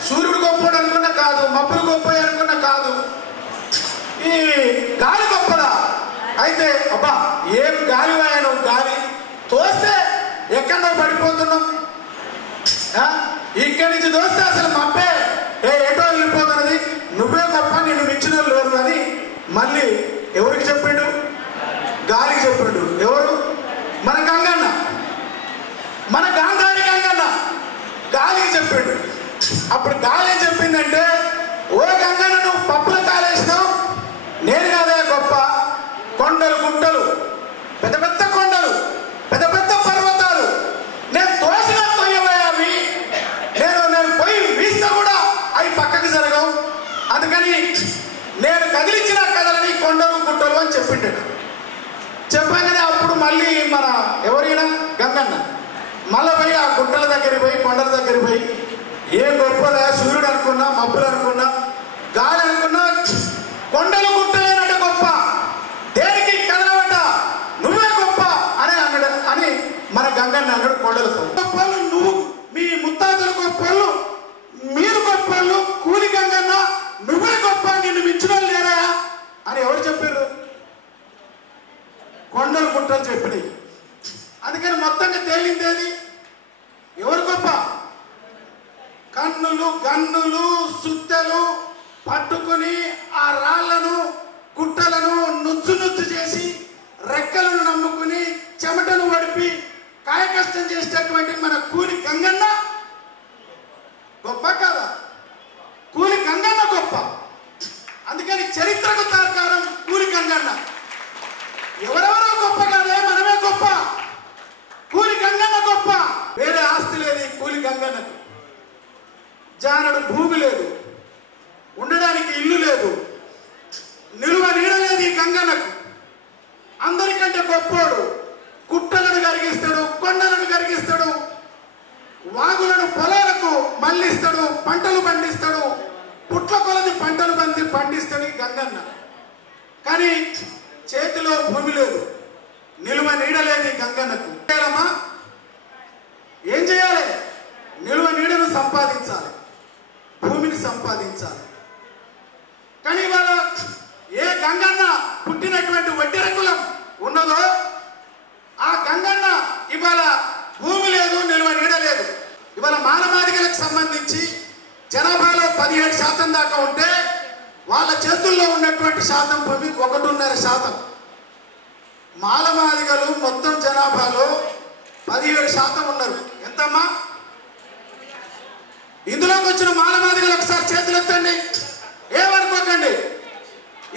సూర్యుడు గొప్పడు అనుకున్నా కాదు, మబ్బులు గొప్ప అనుకున్నా కాదు, ఈ గాలి గొప్పదా? అయితే అబ్బా ఏం గాలి వాయను, గాలి తోస్తే ఎక్కడో పడిపోతున్నాం. ఇక్కడి నుంచి దోస్తే అసలు మబ్బే ఎటో వెళ్ళిపోతున్నది, నువ్వే గొప్ప, నిన్ను మించిన లేరు అని మళ్ళీ ఎవరికి చెప్పిండు? గాలికి చెప్పిండు. ఎవరు? మన గంగన్న, మన గాంధారి గంగన్న గాలికి చెప్పిండు. అప్పుడు గాలి ఏం చెప్పిందంటే, ఓ గంగన్న నువ్వు పప్పులు కాలేసినావు, నేను కాదే గొప్ప. కొండలు, గుట్టలు, పెద్ద పెద్ద కొండలు, పెద్ద పెద్ద పర్వతాలు నేను తోసిన తొయ్యబోయావి, నేను పోయి వీస్తా కూడా అవి పక్కకి జరగవు. అందుకని నేను కదిలించిన కదలని కొండలు, గుట్టలు అని చెప్పిండు. చెప్పగానే అప్పుడు మళ్ళీ మన ఎవరైనా గంగన్న మళ్ళీ పోయి ఆ గుట్టల దగ్గరికి పోయి, కొండల దగ్గరికి పోయి, ఏ గొప్పదా సూర్యుడు అనుకున్నా, మబ్బులు అనుకున్నా, గాలి అనుకున్నా, కొండలు గుట్టలేనంటే గొప్ప, దేనికి కదలవట, నువ్వే గొప్ప అని అన్నాడు. అని మన గంగన్న అన్నాడు కొండలతో. గొప్పలు నువ్వు, మీ ముత్తాతలు గొప్పలు, మీరు గొప్పలు, కూలి గంగన్న నువ్వే గొప్ప, నిన్ను మించిన లేరా అని ఎవరు చెప్పారు? కొండలు గుట్టలు చెప్పినాయి. అందుకని మొత్తంగా తేలిందేది ఎవరు గొప్ప? కన్నులు, గన్నులు, సుత్తెలు పట్టుకుని ఆ రాళ్లను, గుట్టలను నుచ్చు చేసి, రెక్కలను నమ్ముకుని, చెమటను వడిపి కాయకష్టం చేసేటటువంటి మన కూలి గంగన్న గొప్ప కాదా? కూలి గంగన్న గొప్ప. అందుకని చరిత్రకు తార్కారం కూలి గంగన్న. ఎవరెవరో గొప్ప కాదు. జానడు భూమి లేదు, ఉండడానికి ఇల్లు లేదు, నిలువ నీడ లేదు ఈ గంగన్నకు. అందరికంటే గొప్పోడు, గుట్టలను కరిగిస్తాడు, కొండలను కరిగిస్తాడు, వాగులను పొలాలకు మళ్ళిస్తాడు, పంటలు పండిస్తాడు, పుట్ల కొలది పంటలు పండిస్తాడు ఈ గంగన్న. కానీ చేతిలో భూమి లేదు, నిలువ నీడ లేదు ఈ గంగన్నకు. ఏం చేయాలి? నిలువ నీడను సంపాదించాలి, భూమిని సంపాదించాలి. కానీ ఇవాళ ఏ గంగన్న పుట్టినటువంటి వడ్డెర కులం ఉన్నదో ఆ గంగన్న ఇవాళ భూమి లేదు, నిలువ నీడ లేదు. ఇవాళ మానవాధికలకు సంబంధించి జనాభాలో 17% దాకా ఉంటే వాళ్ళ చేతుల్లో ఉన్నటువంటి శాతం భూమి 1.5%. మాలమాదిగలు మొత్తం జనాభాలో 17% ఉన్నారు. ఎంతమ్మా? ఇందులోకి వచ్చిన మాలమాదిగలు ఒకసారి చేతులు ఎత్తండి. ఏమనుకోకండి,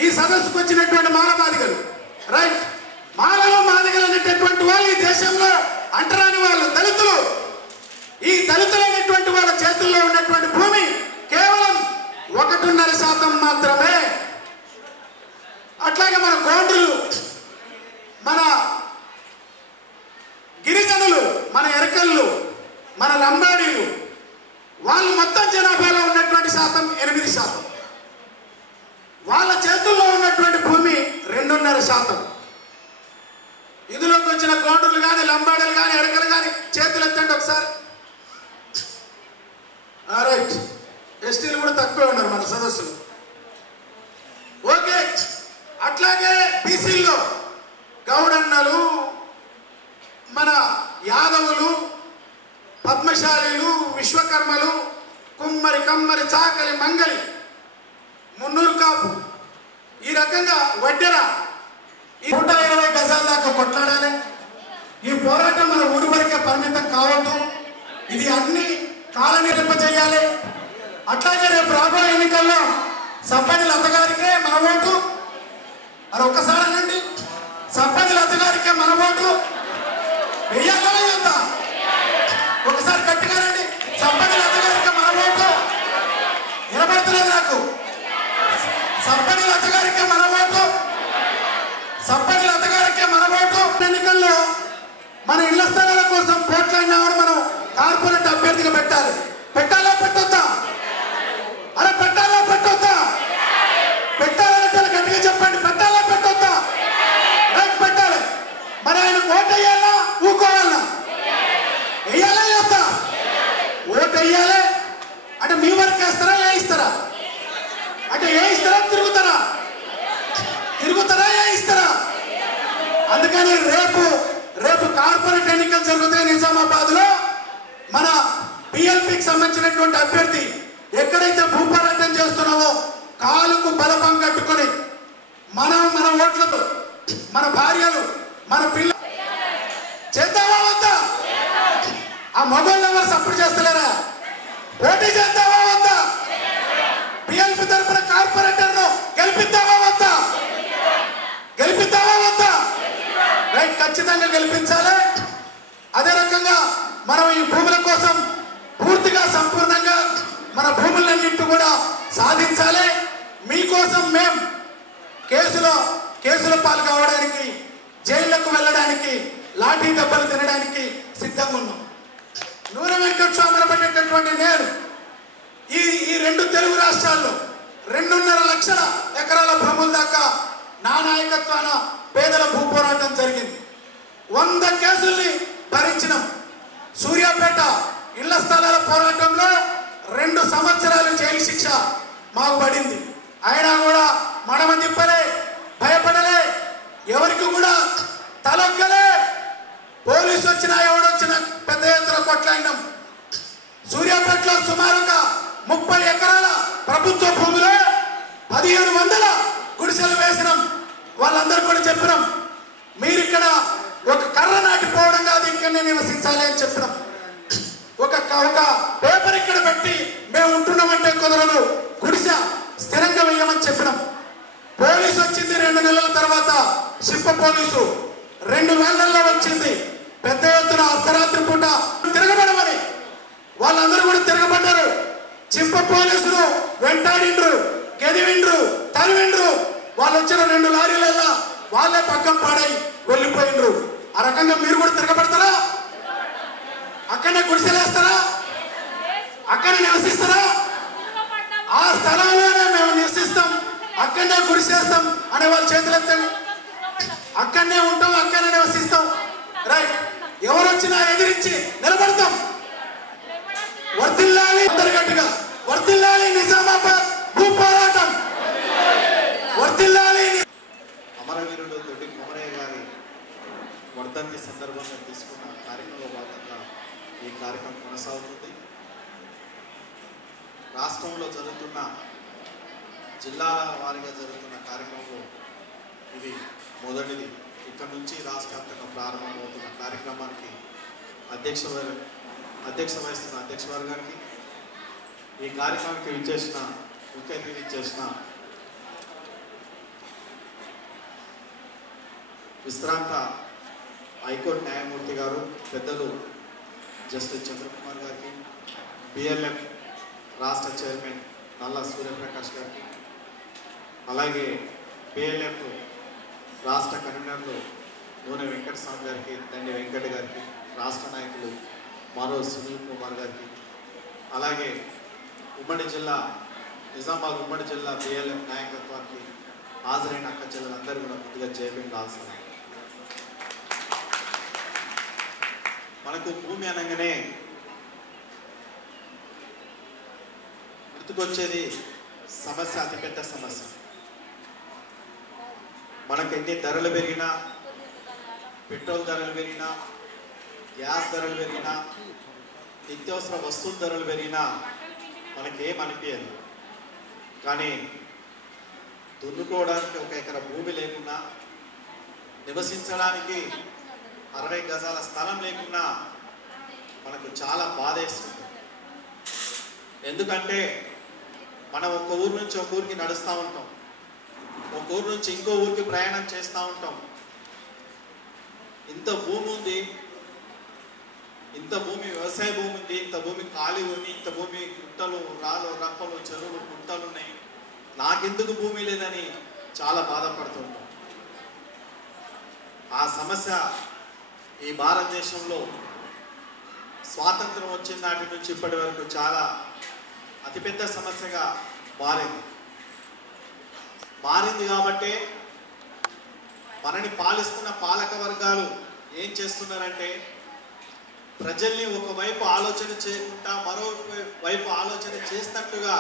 ఈ సదస్సుకు వచ్చినటువంటి మాలమాదిగలు రైట్. మాలలో మాదిగలు అనేటటువంటి వాళ్ళు ఈ దేశంలో అంటరాని వాళ్ళు దళితులు. ఈ దళితులైనటువంటి వాళ్ళ చేతుల్లో ఉన్నటువంటి భూమి కేవలం 1.5% మాత్రమే. అట్లాగే మన గోండ్రులు, మన గిరిజనులు, మన ఎరకళ్ళు, మన లంబాడీలు, వాళ్ళు మొత్తం జనాభాలో ఉన్నటువంటి శాతం 8%. వాళ్ళ చేతుల్లో ఉన్నటువంటి భూమి 2.5%. ఇందులోకి వచ్చిన గోండ్రులు కానీ, లంబాడీలు కానీ, ఎరకలు కానీ చేతులు ఎత్తండి ఒకసారి. రైట్. ఎస్టీలు కూడా తక్కువే ఉన్నారు మన సదస్సులు. ఓకే. అట్లాగే బీసీల్లో గౌడన్నలు, మన యాదవులు, పద్మశాలీలు, విశ్వకర్మలు, కుమ్మరి, కమ్మరి, చాకలి, మంగలి, మున్నూరు కాపు, ఈ రకంగా వడ్డెర ఈ 120 గజాల దాకా కొట్లాడాలి. ఈ పోరాటం మన ఊరి వరకే పరిమితం కావద్దు. ఇది అన్ని కాలనిర్పజేయాలి. అట్లాగే రేపు రాబోయే ఎన్నికల్లో సంపద లత గారికే మన ఓటు. మరి ఒక్కసారి అనండి, సంపద లత గారికే మన ఓటు. వెయ్యాలా వేయొద్దా? ఒకసారి గట్టిగా రండి. సంపద లత గారికే మన ఓటు. వినబడుతులేదు నాకు. సంపద లత గారికే మన ఓటు. సంపద లత గారికే మన ఓటు. ఎన్నికల్లో మన ఇళ్ల స్థలాల కోసం పోట్లాడినాడు మనం కార్పొరేట్ అభ్యర్థిగా పెట్టాలి. పెట్టాలా పెట్టొద్దా? అరే పెట్టాలా పెట్టొద్దా? పెట్టాలంటే గట్టిగా చెప్పండి. పెట్టాలా పెట్టొద్దా? రైట్, పెట్టాలి. మరి ఆయన ఓటు వేయాలా, ఊకోవాలా? వేయాలా వేయొద్దా? ఓటు వేయాలి అంటే మీ వరకు వేస్తారా, ఏ ఇస్తారా? అంటే ఏ ఇస్తారా, తిరుగుతారా? తిరుగుతారా, ఏ ఇస్తారా? అందుకని రేపు కార్పొరేట్ ఎన్నికలు జరుగుతాయి నిజామాబాద్ లో. మన పిఎల్పికి సంబంధించినటువంటి అభ్యర్థి ఎక్కడైతే భూపోరాటం చేస్తున్నావో కాలుకు బలపం కట్టుకొని మన ఓట్లతో మన భార్యలు, మన పిల్లలు చేద్దామా వద్దా? ఆ మొబైల్ నెంబర్ సపోర్ట్ చేస్తలేరా? పోటీ చేద్దామా వద్దా? పిఎల్పి తరఫున కార్పొరేటర్ను గెలిపిద్దామా వద్దా? గెలిపిద్దామా వద్దా? రైట్, ఖచ్చితంగా గెలిపించాలి. అదే రకంగా మనం ఈ భూముల కోసం పూర్తిగా సంపూర్ణంగా మన భూములన్నింటి కూడా సాధించాలి. మీకోసం మేం కేసుల పాలు కావడానికి, జైళ్లకు వెళ్ళడానికి, లాఠీ దెబ్బలు తినడానికి సిద్ధంగా ఉన్నాం. నూనె వెంకటస్వామి పడినటువంటి నేను ఈ 2 తెలుగు రాష్ట్రాల్లో 2.5 లక్షల ఎకరాల భూముల దాకా నా నాయకత్వాన పేదల భూ పోరాటం జరిగింది. 100 కేసుల్ని భరించినాం. సూర్యాపేట ఇళ్ల స్థలాల పోరాటంలో 2 సంవత్సరాలు జైలు శిక్ష మాకు పడింది. అయినా కూడా మనమ తిప్పలే, భయపడలే, ఎవరికి కూడా తలొక్కలే. పోలీసు వచ్చినా ఎవడొచ్చినా పెద్ద ఎత్తున కొట్లాడినాం. సూర్యాపేటలో సుమారుగా 30 ఎకరాల ప్రభుత్వ భూమిలో 1700 గుడిసెలు వేసినాం. వాళ్ళందరూ కూడా చెప్పినాం, మీరు ఇక్కడ ఒక కర్ర నాటిపోవడం కాదు, ఇక్కడనే నివసించాలి అని చెప్పినాం. ఒక పేపర్ ఇక్కడ పెట్టి మేము ఉంటున్నామంటే కుదరదు, గుడిసె స్థిరంగా వేయమని చెప్పినాం. పోలీసు వచ్చింది 2 నెలల తర్వాత, శిల్ప పోలీసు 2 నెలల్లో వచ్చింది. పెద్ద ఎత్తున అర్ధరాత్రి పూట తిరగబడమని వాళ్ళందరూ కూడా తిరగబడ్డారు. చింప పోలీసులు వెంటాడిండ్రు, గెదివిండ్రు, తరివిండ్రు. వాళ్ళు వచ్చిన 2 లారీలలో వాళ్ళే పక్కన పాడై వెళ్ళిపోయిండ్రు. ఆ రకంగా మీరు కూడా తిరగబడతారా? అక్కడనే గుడిసెలేస్తారా? అక్కడ నివసిస్తారా? ఆ స్థలంలోనే మేము నివసిస్తాం, అక్కడనే గుడిసేస్తాం అనే వాళ్ళ చేతులు ఎత్తండి. అక్కడనే ఉంటాం, అక్కడనే నివసిస్తాం. రైట్. ఎవరు వచ్చినా ఎదిరించి నిలబడతాం. వర్ధిల్లాలి, అంతర్గట్టుగా వర్ధిల్లాలి నిజామాబాద్ భూ పోరాటం, వర్ధిల్లాలి. అమరవీరుడు దొడ్డి కొమరయ్య గారి వర్ధంతి సందర్భంగా తీసుకున్న కార్యక్రమంలో భాగంగా ఈ కార్యక్రమం కొనసాగుతుంది. రాష్ట్రంలో జరుగుతున్న జిల్లాల వారీగా జరుగుతున్న కార్యక్రమంలో ఇది మొదటిది. ఇక్కడ నుంచి రాష్ట్ర వ్యాప్తంగా ప్రారంభమవుతున్న కార్యక్రమానికి అధ్యక్ష వహిస్తున్న అధ్యక్షవర్గానికి, ఈ కార్యక్రమానికి ముఖ్య అతిథి ఇచ్చేసిన విశ్రాంత హైకోర్టు న్యాయమూర్తి గారు పెద్దలు జస్టిస్ చంద్రకుమార్ గారికి, బిఎల్ఎఫ్ రాష్ట్ర చైర్మన్ నల్ల సూర్యప్రకాష్ గారికి, అలాగే బిఎల్ఎఫ్ రాష్ట్ర కన్వీనర్లు నూనె వెంకటస్వామి గారికి, దండి వెంకట గారికి, రాష్ట్ర నాయకులు మారో సునీల్ కుమార్ గారికి, అలాగే నిజామాబాద్ ఉమ్మడి జిల్లా బిఎల్ఎఫ్ నాయకత్వానికి హాజరైన అక్క చెల్లెలందరూ కూడా ముందుగా జైబీం రాల్సిన. మనకు భూమి అనగానే గుర్తుకొచ్చేది సమస్య, అతిపెద్ద సమస్య. మనకు ఎన్ని ధరలు పెరిగినా, పెట్రోల్ ధరలు పెరిగినా, గ్యాస్ ధరలు పెరిగినా, నిత్యావసర వస్తువుల ధరలు పెరిగినా మనకేం అనిపించదు. కానీ దున్నుకోవడానికి 1 ఎకరా భూమి లేకున్నా, నివసించడానికి 60 గజాల స్థలం లేకున్నా మనకు చాలా బాధేస్తుంది. ఎందుకంటే మనం ఒక ఊరు నుంచి ఒక ఊరికి నడుస్తూ ఉంటాం, ఒక ఊరు నుంచి ఇంకో ఊరికి ప్రయాణం చేస్తూ ఉంటాం. ఇంత భూమి ఉంది, ఇంత భూమి వ్యవసాయ భూమి ఉంది, ఇంత భూమి ఖాళీ ఉంది, ఇంత భూమి గుట్టలు, రాళ్ళు, రప్పలు, చెరువులు, గుట్టలు ఉన్నాయి, నాకెందుకు భూమి లేదని చాలా బాధపడుతుంటాం. ఆ సమస్య ఈ భారతదేశంలో స్వాతంత్రం వచ్చిన నాటి నుంచి ఇప్పటి వరకు చాలా అతిపెద్ద సమస్యగా మారింది. కాబట్టి మనని పాలిస్తున్న పాలక వర్గాలు ఏం చేస్తున్నారంటే, ప్రజల్ని ఒకవైపు ఆలోచన చేయకుండా మరోవైపు ఆలోచన చేసినట్టుగా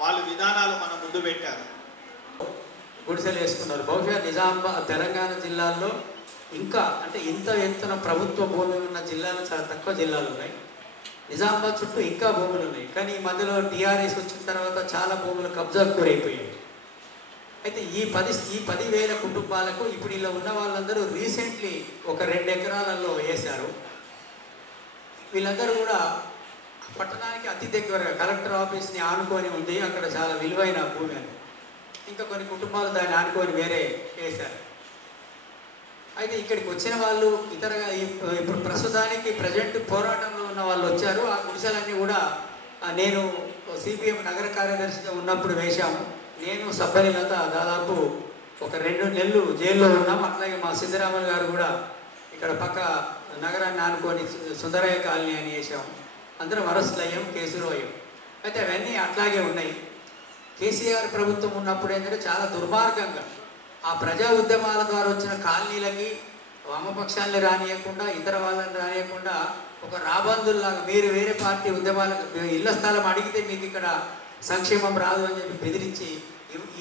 వాళ్ళు విధానాలు మన ముందు పెట్టారు. గుడిసెలు వేసుకున్నారు. బహుశా నిజామాబాద్ తెలంగాణ జిల్లాల్లో ఇంకా అంటే ఇంత ఎత్తున ప్రభుత్వ భూమి ఉన్న జిల్లాలు చాలా తక్కువ జిల్లాలు ఉన్నాయి. నిజామాబాద్ చుట్టూ ఇంకా భూములు ఉన్నాయి. కానీ ఈ మధ్యలో టీఆర్ఎస్ వచ్చిన తర్వాత చాలా భూములు కబ్జాకు గురైపోయాయి. అయితే ఈ 10,000 కుటుంబాలకు ఇప్పుడు ఇలా ఉన్న వాళ్ళందరూ రీసెంట్లీ ఒక 2 ఎకరాలలో వేశారు. వీళ్ళందరూ కూడా పట్టణానికి అతి దగ్గరగా కలెక్టర్ ఆఫీస్ని ఆనుకొని ఉంది. అక్కడ చాలా విలువైన భూమి అని. ఇంకా కొన్ని కుటుంబాలు దాన్ని ఆనుకొని వేరే వేశారు. అయితే ఇక్కడికి వచ్చిన వాళ్ళు ఇతరగా ఇప్పుడు ప్రస్తుతానికి ప్రజెంట్ పోరాటంలో ఉన్న వాళ్ళు వచ్చారు. ఆ గుడిసెలన్నీ కూడా నేను సిపిఎం నగర కార్యదర్శిగా ఉన్నప్పుడు వేశాము. నేను సబ్బనిలత దాదాపు ఒక 2 నెలలు జైల్లో ఉన్నాం. అట్లాగే మా సిద్ధరామన్ గారు కూడా ఇక్కడ పక్క నగరాన్ని ఆనుకొని సుందరయ్య కాలనీ అని వేసాము. అందరం అరెస్టులు అయ్యాం, కేసులు అయ్యాం. అయితే అవన్నీ అట్లాగే ఉన్నాయి. కేసీఆర్ ప్రభుత్వం ఉన్నప్పుడు ఏంటంటే చాలా దుర్మార్గంగా ఆ ప్రజా ఉద్యమాల ద్వారా వచ్చిన కాలనీలకి వామపక్షాలని రానియకుండా, ఇతర వాళ్ళని రానియకుండా ఒక రాబందుల్లాగా మీరు వేరే పార్టీ ఉద్యమాలకు ఇళ్ల స్థలం అడిగితే మీకు ఇక్కడ సంక్షేమం రాదు అని చెప్పి బెదిరించి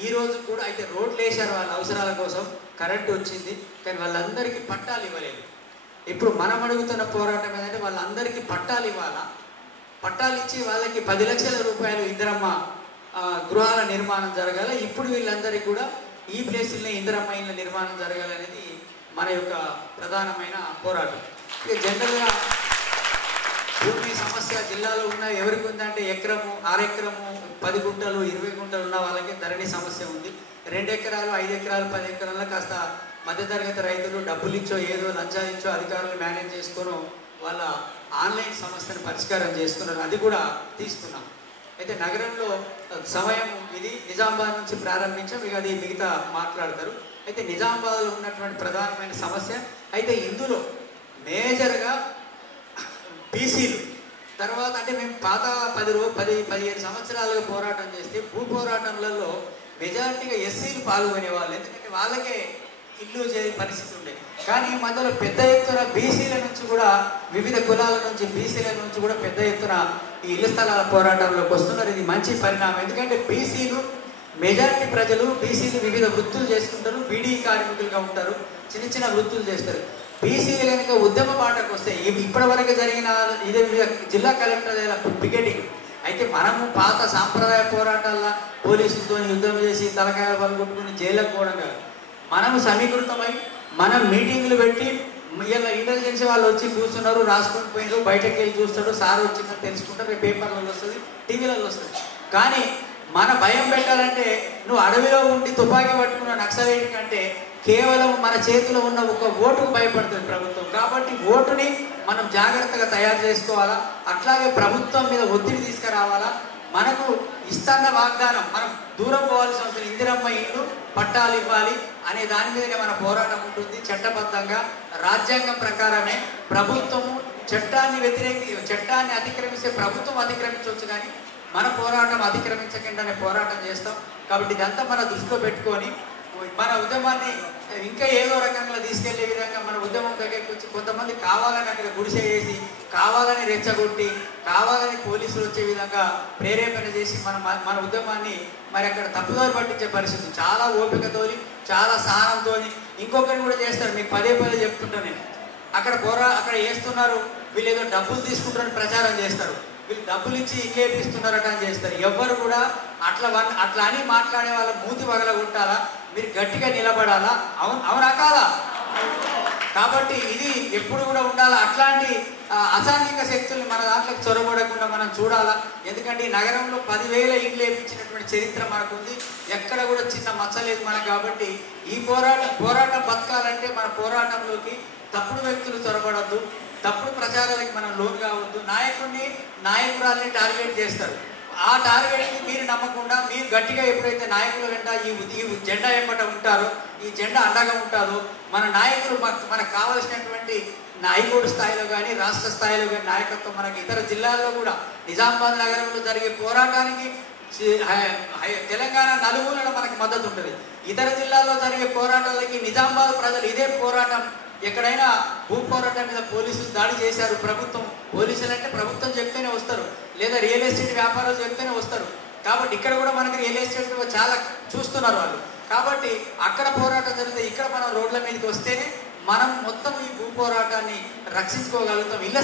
ఈరోజు కూడా అయితే రోడ్లు వేశారు వాళ్ళ అవసరాల కోసం, కరెంటు వచ్చింది. కానీ వాళ్ళందరికీ పట్టాలు ఇవ్వలేదు. ఇప్పుడు మనం అడుగుతున్న పోరాటం ఏంటంటే వాళ్ళందరికీ పట్టాలు ఇవ్వాలా, పట్టాలు ఇచ్చి వాళ్ళకి 10 లక్షల రూపాయలు ఇందిరమ్మ గృహాల నిర్మాణం జరగాలి. ఇప్పుడు వీళ్ళందరికీ కూడా ఈ ప్లేసుల్లో ఇందిరమ్మ ఇళ్ళ నిర్మాణం జరగాలనేది మన యొక్క ప్రధానమైన పోరాటం. ఇక జనరల్గా భూమి సమస్య జిల్లాలో ఉన్న ఎవరికి ఉందంటే ఎకరము, 6 ఎకరము, 10 గుంటలు, 20 గుంటలు ఉన్న వాళ్ళకి ధరణి సమస్య ఉంది. 2 ఎకరాలు, 5 ఎకరాలు, 10 ఎకరాల్లో కాస్త మధ్యతరగతి రైతులు డబ్బులు ఇచ్చో ఏదో లంచాలు ఇచ్చో అధికారులు మేనేజ్ చేసుకుని వాళ్ళ ఆన్లైన్ సమస్యను పరిష్కారం చేసుకున్నారు. అది కూడా తీసుకున్నాం. అయితే నగరంలో సమయం ఇది నిజామాబాద్ నుంచి ప్రారంభించాం, ఇక అది మిగతా మాట్లాడతారు. అయితే నిజామాబాద్లో ఉన్నటువంటి ప్రధానమైన సమస్య అయితే ఇందులో మేజర్గా బీసీలు తర్వాత అంటే మేము పాత 10-15 సంవత్సరాలుగా పోరాటం చేస్తే భూ పోరాటంలలో మెజారిటీగా ఎస్సీలు పాల్గొనే వాళ్ళు, ఎందుకంటే వాళ్ళకే ఇల్లు చేసే పరిస్థితి ఉండే. కానీ మధ్యలో పెద్ద ఎత్తున బీసీల నుంచి కూడా వివిధ కులాల నుంచి బీసీల నుంచి కూడా పెద్ద ఎత్తున ఈ ఇళ్ల స్థలాల పోరాటంలోకి వస్తున్నారు. ఇది మంచి పరిణామం, ఎందుకంటే బీసీలు మెజారిటీ ప్రజలు బీసీలు వివిధ వృత్తులు చేసుకుంటారు, బీడీ కార్మికులుగా ఉంటారు, చిన్న చిన్న వృత్తులు చేస్తారు. బీసీలు కనుక ఉద్యమ బాటకు వస్తే ఇప్పటి వరకు జరిగిన ఇదే జిల్లా కలెక్టర్ పికెటింగ్ అయితే మనము పాత సాంప్రదాయ పోరాటాల పోలీసులతో యుద్ధం చేసి తలకాయ పలుకొట్టుకుని జైలకు పోవడం కాదు, మనము సమీకృతమై మనం మీటింగ్లు పెట్టి ఇలా ఇంటెలిజెన్స్ వాళ్ళు వచ్చి కూర్చున్నారు, రాసుకొని పోయినారు, బయటకు వెళ్ళి చూస్తాడు, సార్ వచ్చిందని తెలుసుకుంటారు, పేపర్లలో వస్తుంది, టీవీలలో వస్తుంది. కానీ మన భయం పెట్టాలంటే నువ్వు అడవిలో ఉండి తుపాకీ పట్టుకున్న నక్సలైట్ కంటే కేవలం మన చేతిలో ఉన్న ఒక ఓటుకు భయపడుతుంది ప్రభుత్వం. కాబట్టి ఓటుని మనం జాగ్రత్తగా తయారు చేసుకోవాలా, అట్లాగే ప్రభుత్వం మీద ఒత్తిడి తీసుకురావాలా. మనకు ఇస్తున్న వాగ్దానం మనం దూరం పోవాల్సిన అవసరం, ఇందిరమ్మ ఇల్లు పట్టాలు ఇవ్వాలి అనే దాని మీదనే మన పోరాటం ఉంటుంది. చట్టబద్ధంగా రాజ్యాంగం ప్రకారమే ప్రభుత్వము చట్టాన్ని అతిక్రమిస్తే ప్రభుత్వం అతిక్రమించవచ్చు, కానీ మన పోరాటం అతిక్రమించకుండానే పోరాటం చేస్తాం. కాబట్టి ఇదంతా మన దృష్టిలో పెట్టుకొని మన ఉద్యమాన్ని ఇంకా ఏదో రకంగా తీసుకెళ్లే విధంగా మన ఉద్యమం దగ్గరికి వచ్చి కొంతమంది కావాలని అక్కడ గుడిసె వేసి కావాలని రెచ్చగొట్టి కావాలని పోలీసులు వచ్చే విధంగా ప్రేరేపణ చేసి మన ఉద్యమాన్ని మరి అక్కడ తప్పుదారి పట్టించే పరిస్థితి. చాలా ఓపికతోని చాలా సహనంతో ఇంకొకరిని కూడా చేస్తారు. మీకు పదే చెప్తుంటాను నేను, అక్కడ వేస్తున్నారు వీళ్ళు ఏదో డబ్బులు తీసుకుంటారని ప్రచారం చేస్తారు, వీళ్ళు డబ్బులు ఇచ్చి ఇంకేపిస్తున్నారట అని చేస్తారు. ఎవ్వరు కూడా అట్లా అని మాట్లాడే వాళ్ళ మూతి పగలగొట్టాలా, మీరు గట్టిగా నిలబడాలా, అవునా కాదా? కాబట్టి ఇది ఎప్పుడు కూడా ఉండాలా. అట్లాంటి అసాంఘిక శక్తుల్ని మన దాంట్లోకి చొరబడకుండా మనం చూడాలా. ఎందుకంటే ఈ నగరంలో 10,000 ఇండ్లు వేయించినటువంటి చరిత్ర మనకు ఉంది, ఎక్కడ కూడా చిన్న మచ్చలేదు మనకు. కాబట్టి ఈ పోరాటం బతకాలంటే మన పోరాటంలోకి తప్పుడు వ్యక్తులు చొరబడద్దు, తప్పుడు ప్రచారాలకి మనం లోన్ కావద్దు. నాయకురాల్ని టార్గెట్ చేస్తారు, ఆ టార్గెట్ని మీరు నమ్మకుండా మీరు గట్టిగా ఎప్పుడైతే నాయకుల వెంట ఈ జెండా వెంబట ఉంటారో, ఈ జెండా అండగా ఉంటారో, మన నాయకులు మనకు కావలసినటువంటి హైకోర్టు స్థాయిలో కానీ రాష్ట్ర స్థాయిలో కానీ నాయకత్వం మనకి ఇతర జిల్లాల్లో కూడా నిజామాబాద్ నగరంలో జరిగే పోరాటానికి తెలంగాణ నలుమూలన మనకి మద్దతు ఉంటుంది. ఇతర జిల్లాల్లో జరిగే పోరాటాలకి నిజామాబాద్ ప్రజలు ఇదే పోరాటం, ఎక్కడైనా భూ పోరాటం మీద పోలీసులు దాడి చేశారు, పోలీసులు అంటే ప్రభుత్వం చెప్తేనే వస్తారు, లేదా రియల్ ఎస్టేట్ వ్యాపారాలు చెప్తేనే వస్తారు. కాబట్టి ఇక్కడ కూడా మనకి రియల్ ఎస్టేట్ చాలా చూస్తున్నారు వాళ్ళు. కాబట్టి అక్కడ పోరాటం జరిగితే ఇక్కడ మనం రోడ్ల మీదకి వస్తేనే మనం మొత్తం ఈ భూ పోరాటాన్ని రక్షించుకోగలుగుతాం. ఇళ్ల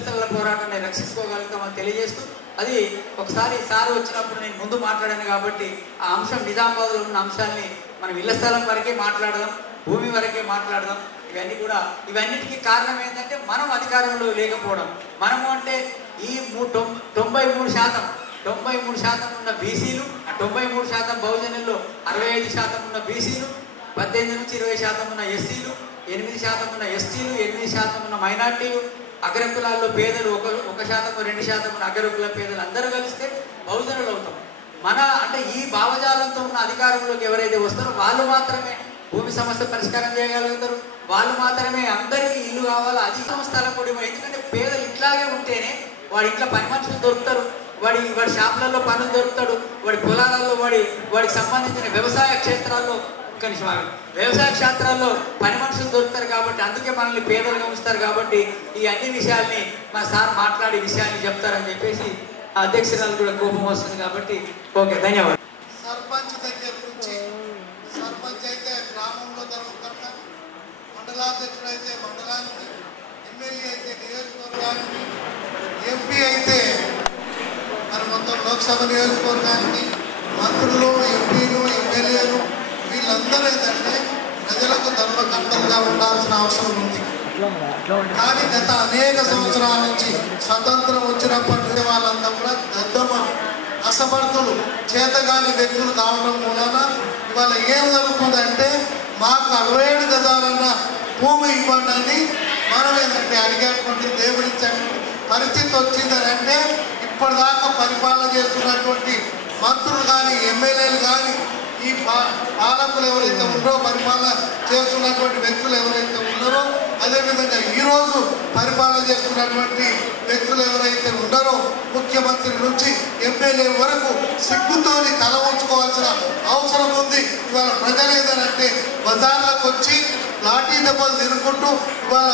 స్థలాల పోరాటాన్ని రక్షించుకోగలుగుతామని తెలియజేస్తూ, అది ఒకసారి సార్ వచ్చినప్పుడు నేను ముందు మాట్లాడాను కాబట్టి ఆ అంశం నిజామాబాద్లో ఉన్న అంశాన్ని మనం ఇళ్ల స్థలం వరకే మాట్లాడదాం, భూమి వరకే మాట్లాడదాం. ఇవన్నిటికీ కారణం ఏంటంటే మనం అధికారంలో లేకపోవడం. మనము అంటే ఈ 93% ఉన్న బీసీలు, 93% బహుజనుల్లో 65% ఉన్న బీసీలు, 18 నుంచి 20% ఉన్న ఎస్సీలు, 8% ఉన్న ఎస్టీలు, 8% ఉన్న మైనార్టీలు, అగ్రకులాల్లో పేదలు 1%, 2% ఉన్న అగ్రకుల పేదలు అందరూ కలిస్తే బహుజనులు అవుతాం. అంటే ఈ భావజాలంతో ఉన్న అధికారంలోకి ఎవరైతే వస్తారో వాళ్ళు మాత్రమే భూమి సమస్య పరిష్కారం చేయగలుగుతారు, వాళ్ళు మాత్రమే అందరికీ ఇల్లు కావాలా, అది స్థలం కూడా. ఎందుకంటే పేదలు ఇట్లాగే ఉంటేనే వాడి ఇంట్లో పని మనుషులు దొరుకుతారు, వాడి షాపులలో పనులు దొరుకుతాడు, వాడి పొలాలలో వాడికి సంబంధించిన వ్యవసాయ క్షేత్రాల్లో పని మనుషులు దొరుకుతారు. కాబట్టి అందుకే మనల్ని పేదలుగా ఉంచుతారు. కాబట్టి ఈ అన్ని విషయాల్ని మా సార్ మాట్లాడే విషయాన్ని చెప్తారని చెప్పేసి అధ్యక్షురాలు కూడా కోపం వస్తుంది. కాబట్టి ఓకే, ధన్యవాదాలు. సర్పంచ్ దగ్గర నుంచి సర్పంచ్ అయితే గ్రామంలో జరుగుతున్న, మండలాధ్యక్షుడు అయితే మండలానికి, ఎమ్మెల్యే అయితే నియోజకవర్గానికి, ఎంపీ అయితే మరి మొత్తం లోక్సభ నియోజకవర్గానికి, మంత్రులు, ఎంపీలు, ఎమ్మెల్యేలు వీళ్ళందరూ ఏంటంటే ప్రజలకు ధర్మకర్తలుగా ఉండాల్సిన అవసరం ఉంది. కానీ గత అనేక సంవత్సరాల నుంచి స్వతంత్రం వచ్చినప్పటి నుండి వాళ్ళంతా కూడా దద్దమ్మలు, అసమర్థులు, చేతగాని వ్యక్తులు కావడం మూలన ఇవాళ ఏం జరుగుతుందంటే మాకు 67 గజాలన్న భూమి ఇవ్వండి అని మనం ఏంటంటే అడిగేటువంటి దేవుడిచ్చే పరిస్థితి వచ్చిందని అంటే ఇప్పటిదాకా పరిపాలన చేస్తున్నటువంటి మంత్రులు కానీ ఎమ్మెల్యేలు కానీ ఈ పాలకులు ఎవరైతే ఉన్నారో పరిపాలన చేస్తున్నటువంటి వ్యక్తులు ఎవరైతే ఉన్నారో అదేవిధంగా ఈరోజు పరిపాలన చేస్తున్నటువంటి వ్యక్తులు ఎవరైతే ఉన్నారో ముఖ్యమంత్రి నుంచి ఎమ్మెల్యే వరకు సిగ్గుతోని తల ఉంచుకోవాల్సిన అవసరం ఉంది. ఇవాళ ప్రజలు ఏదంటే బజార్లకు వచ్చి లాఠీ దెబ్బలు తినుకుంటూ ఇవాళ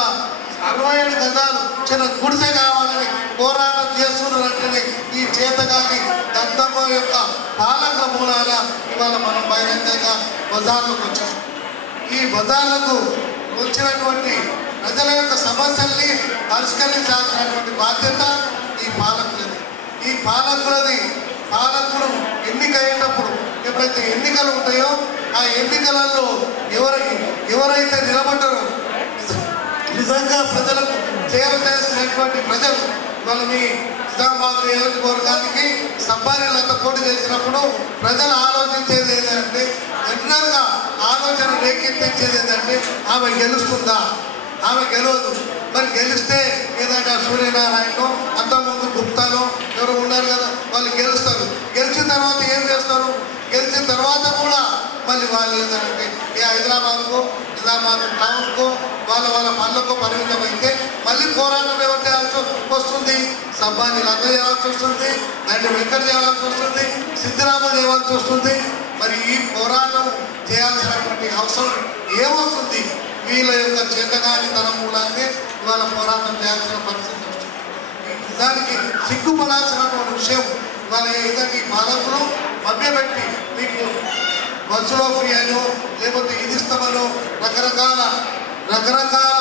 67 గజాలు చిన్న గుడిసె కావాలని పోరాటం చేస్తున్నారంటేనే ఈ చేతగాని దత్తమ్మ యొక్క పాలకుల మూలాన ఇవాళ మనం బహిరంగంగా బజార్లకు వచ్చాం. ఈ బజార్లకు వచ్చినటువంటి ప్రజల యొక్క సమస్యల్ని పరిష్కరించాల్సినటువంటి బాధ్యత ఈ పాలకులది. ఈ పాలకులు ఎన్నికయ్యేటప్పుడు ఎప్పుడైతే ఎన్నికలు ఉంటాయో ఆ ఎన్నికలలో ఎవరైతే నిలబడ్డారో నిజంగా ప్రజలకు సేవ చేసినటువంటి ప్రజలు ఇవాళ మీ నిజామాబాద్ నియోజకవర్గానికి సంపాదనలంతా పోటీ చేసినప్పుడు ప్రజలు ఆలోచించేది ఏంటంటే జనరల్గా ఆలోచన రేకెత్తించేది ఏంటంటే ఆమె గెలుస్తుందా, ఆమె గెలవదు. మరి గెలిస్తే ఏదంటే సూర్యనారాయణ అంతకుముందు గుప్తాలో ఎవరు ఉన్నారు కదా వాళ్ళు గెలుస్తారు. గెలిచిన తర్వాత ఏం చేస్తారు? గెలిచిన తర్వాత కూడా మళ్ళీ వాళ్ళు ఏంటంటే ఏ హైదరాబాద్కో నిజామాబాద్ టౌన్కో వాళ్ళ పనులకు పరిమితం అయితే మళ్ళీ పోరాటం ఎవరు చేయాల్సి వస్తుంది? సబ్బాని లంద చేయాల్సి వస్తుంది, దండి వెంకట చేయాల్సి వస్తుంది, సిద్ధరామ చేయాల్సి వస్తుంది. మరి ఈ పోరాటం చేయాల్సినటువంటి అవసరం ఏమొస్తుంది? వీళ్ళ యొక్క చేతగాని తన మూలాన్ని ఇవాళ పోరాటం చేయాల్సిన పరిస్థితి వస్తుంది. దానికి సిగ్గుపడాల్సినటువంటి విషయం ఇవాళ ఏదైనా ఈ పాలకులు మభ్యపెట్టి మీకు బస్సులో ఫ్రీ అని లేకపోతే ఇది ఇస్తామనో రకరకాల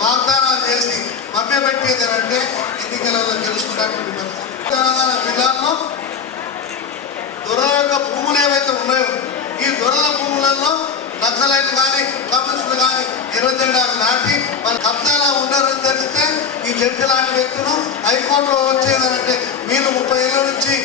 వాగ్దానాలు చేసి మభ్యపెట్టేది అంటే ఎన్నికలలో గెలుచుకున్నటువంటి పరిస్థితి. తెలంగాణ జిల్లాలో దొరల యొక్క భూములు ఏవైతే ఉన్నాయో ఈ దొరల భూములలో నక్సలైట్లు కానీ కమ్యూనిస్టులు కానీ ఎర్రజెండాలు నాటి వాళ్ళు కబ్జాలా ఉన్నారని తెలిస్తే ఈ జడ్జి లాంటి వ్యక్తులు హైకోర్టులో వచ్చేదనంటే మీరు 30 ఏళ్ళ నుంచి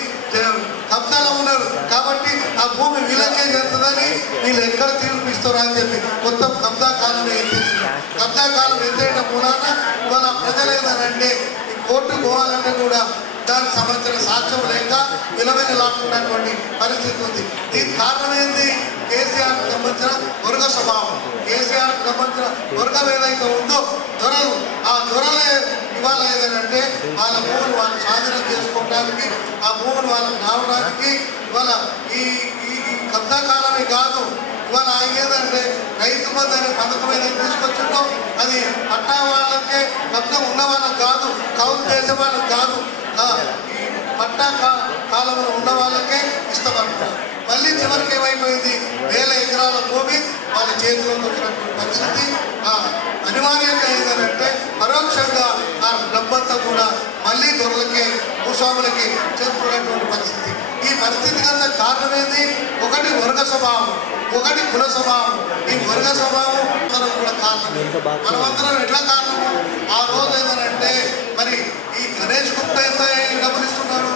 కబ్జాలో ఉన్నారు కాబట్టి ఆ భూమి వీళ్ళకే చెందుతుందని వీళ్ళు ఎక్కడ తీర్పు ఇస్తారో అని చెప్పి మొత్తం కబ్జా కాలం ఎత్తేస్తున్నారు. కబ్జా కాలం ఎత్తేయడం మూలాన ఇవాళ ప్రజలు ఏదనంటే ఈ కోర్టుకు పోవాలంటే కూడా దానికి సంబంధించిన సాక్ష్యం లేక విలువైనలాడుతున్నటువంటి పరిస్థితి ఉంది. దీనికి కారణం ఏంటి? కేసీఆర్కి సంబంధించిన వర్గ స్వభావం. కేసీఆర్కి సంబంధించిన వర్గం ఏదైతే ఉందో దొరలు, ఆ దొరలే ఇవాళ ఏదంటే వాళ్ళ భూములు వాళ్ళు స్వాధీనం చేసుకోవడానికి ఆ భూములు వాళ్ళకి రావడానికి ఇవాళ ఈ కబ్జా కాలమే కాదు. ఇవాళ ఆయన ఏదంటే రైతు బంధు అనే పథకం ఏదైతే తీసుకొచ్చిందో అది పట్టా వాళ్ళకే కబ్జా ఉన్న వాళ్ళకి కాదు, కౌలు చేసే వాళ్ళకి కాదు, ఈ పట్టా కాలంలో ఉన్న వాళ్ళకే ఇష్టపడతారు. మళ్ళీ చివరికి ఏమైపోయింది? 1000 ఎకరాల భూమి వాళ్ళ చేతిలోకి వచ్చినటువంటి పరిస్థితి. అనివార్యంగా ఏదంటే పరోక్షంగా ఆ డబ్బంతా కూడా మళ్ళీ దొరలకి భూస్వాములకి చేరుకున్నటువంటి పరిస్థితి. ఈ పరిస్థితి కన్నా కారణం ఏంది? ఒకటి వర్గ స్వభావం, ఒకటి కుల స్వభావం. ఈ వర్గ స్వభావం మనం కూడా కారణం. మనమందరం ఎట్లా కారణము? ఆ రోజు ఏదనంటే మరి ఈ గణేష్ గుప్తా ఎంత డబ్బులు ఇస్తున్నాడు,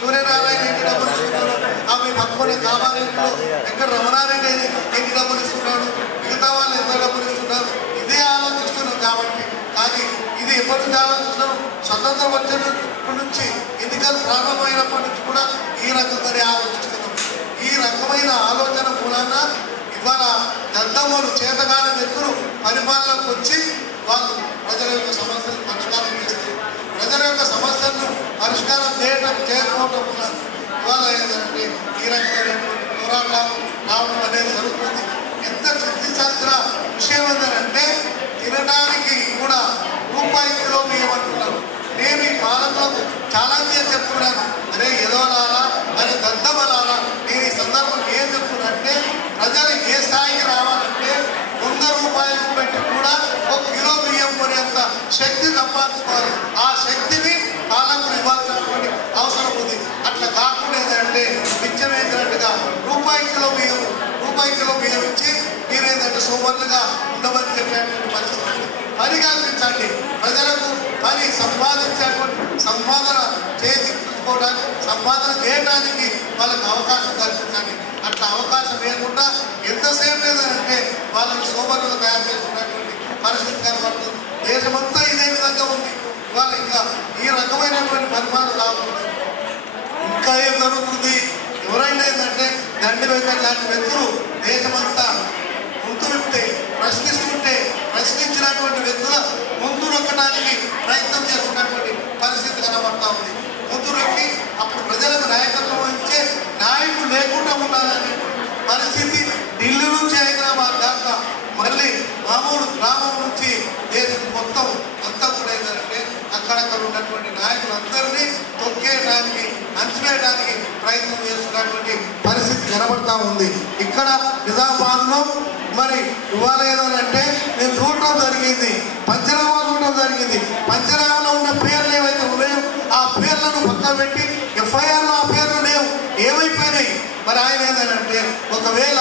సూర్యనారాయణ ఎన్ని డబ్బులు ఇస్తున్నాడు, ఆమె పక్కనే కామారెడ్డిలో వెంకట రమణారెడ్డి ఎన్ని డబ్బులు ఇస్తున్నాడు, మిగతా వాళ్ళు ఎంత డబ్బులు ఇస్తున్నారు, ఇదే ఆలోచిస్తున్నాం. కాబట్టి కానీ ఇది ఎప్పటి నుంచి ఆలోచిస్తున్నాం? స్వతంత్రం వచ్చినప్పటి నుంచి ఎన్నికలు ప్రారంభమైనప్పటి నుంచి కూడా ఈ రకంగానే ఆలోచిస్తున్నాం. ఈ రకమైన ఆలోచన మూలాన ఇవాళ దద్దమ్మలు చేతగాని వ్యక్తులు పరిపాలనకు వచ్చి వాళ్ళు ప్రజల యొక్క సమస్యలను పరిష్కారం చేస్తారు. ప్రజల యొక్క సమస్యలను పరిష్కారం చేయకపోవడం వల్ల ఇవాళ ఏంటంటే ఈ రకమైనటువంటి పోరాటం రావడం అనేది జరుగుతుంది. ఎంత చింతించాల్సిన విషయం ఏంటంటే తినడానికి కూడా రూపాయి కిలో బియ్యం అంటున్నారు. నేను ఈ పాలకులకు చాలా చెప్తున్నాను, అరే ఎదవలారా, అరే దద్దమలారా. నేను ఈ సందర్భం ఏం చెప్తున్నానంటే ప్రజలు ఏ స్థాయికి రావాలంటే 100 రూపాయలు పెట్టి కూడా 1 కిలో బియ్యం కొనేంత శక్తి సంపాదించుకోవాలి. ఆ శక్తిని పాలకులు ఇవ్వాల్సినటువంటి అవసరం ఉంది. అట్లా కాకుండా ఏంటంటే పిచ్చం వేసినట్టుగా రూపాయి కిలో బియ్యం ఇచ్చి మీరేంటంటే సోమరులుగా ఉండమని చెప్పేటువంటి పరిస్థితి. పని కల్పించండి, ప్రజలకు పని సంపాదన చేయించుకోవడానికి, సంపాదన చేయడానికి వాళ్ళకి అవకాశం కల్పించండి. అట్లా అవకాశం లేకుండా ఎంతసేపు ఏదంటే వాళ్ళని సోమరులు తయారు చేసుకున్నటువంటి పరిస్థితి కనబడుతుంది. దేశమంతా ఇదే విధంగా ఉంది. ఇవాళ ఇంకా ఈ రకమైన రకమైనటువంటి పరిమాణం రాబోతుంది. ఇంకా ఏం జరుగుతుంది? ఎవరైనా ఏంటంటే దండి వెంకట్ లాంటి వ్యక్తులు దేశమంతా ముందు విప్పితే ప్రశ్నించినటువంటి వ్యక్తుల ముందు నొక్కడానికి ప్రయత్నం చేస్తున్నటువంటి పరిస్థితి కనబడతా ఉంది. ముందు నొక్కి అప్పుడు ప్రజలకు నాయకత్వం వహించే నాయకులు లేకుండా ఉండాలనే పరిస్థితి ఢిల్లీ నుంచి హైదరాబాద్ దాకా మళ్ళీ మామూలు గ్రామం నుంచి దేశం మొత్తం అంతా కూడా ఏంటంటే అక్కడక్కడ ఉన్నటువంటి నాయకులందరినీ తొక్కేయడానికి అణచివేయడానికి ప్రయత్నం చేస్తున్నటువంటి పరిస్థితి కనబడతా ఉంది. ఇక్కడ నిజామాబాద్లో మరి ఇవాళ ఏదంటే నేను చూడటం జరిగింది, పంచనామా చూడటం జరిగింది. పంచనామాలో ఉన్న పేర్లు ఏవైతే ఉన్నాయో ఆ పేర్లను పక్కన పెట్టి ఎఫ్ఐఆర్లో ఆ పేర్లు లేవు, ఏమైపోయినాయి. మరి ఆయన ఏంటంటే ఒకవేళ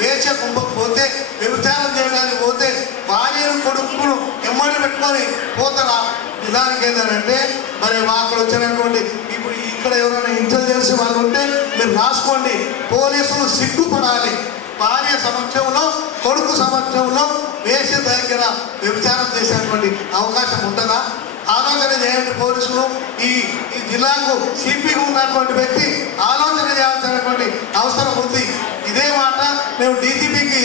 వేష కుంభపోతే వ్యభిచారం చేయడానికి పోతే భార్యను కొడుకును ఎమ్మడి పెట్టుకొని పోతారా? నిజానికి ఏంటంటే మరి అక్కడ వచ్చినటువంటి ఇప్పుడు ఇక్కడ ఎవరైనా ఇంటెలిజెన్స్ వాళ్ళు ఉంటే మీరు రాసుకోండి. పోలీసులు సిగ్గుపడాలి. భార్య సమక్షంలో కొడుకు సమక్షంలో వేష దగ్గర వ్యభిచారం చేసేటువంటి అవకాశం ఉంటుందా? ఆలోచన చేయండి. పోలీసులు ఈ జిల్లాకు సిపిగా ఉన్నటువంటి వ్యక్తి ఆలోచన చేయాల్సినటువంటి అవసరం ఉంది. ఇదే మాట మేము డీజీపీకి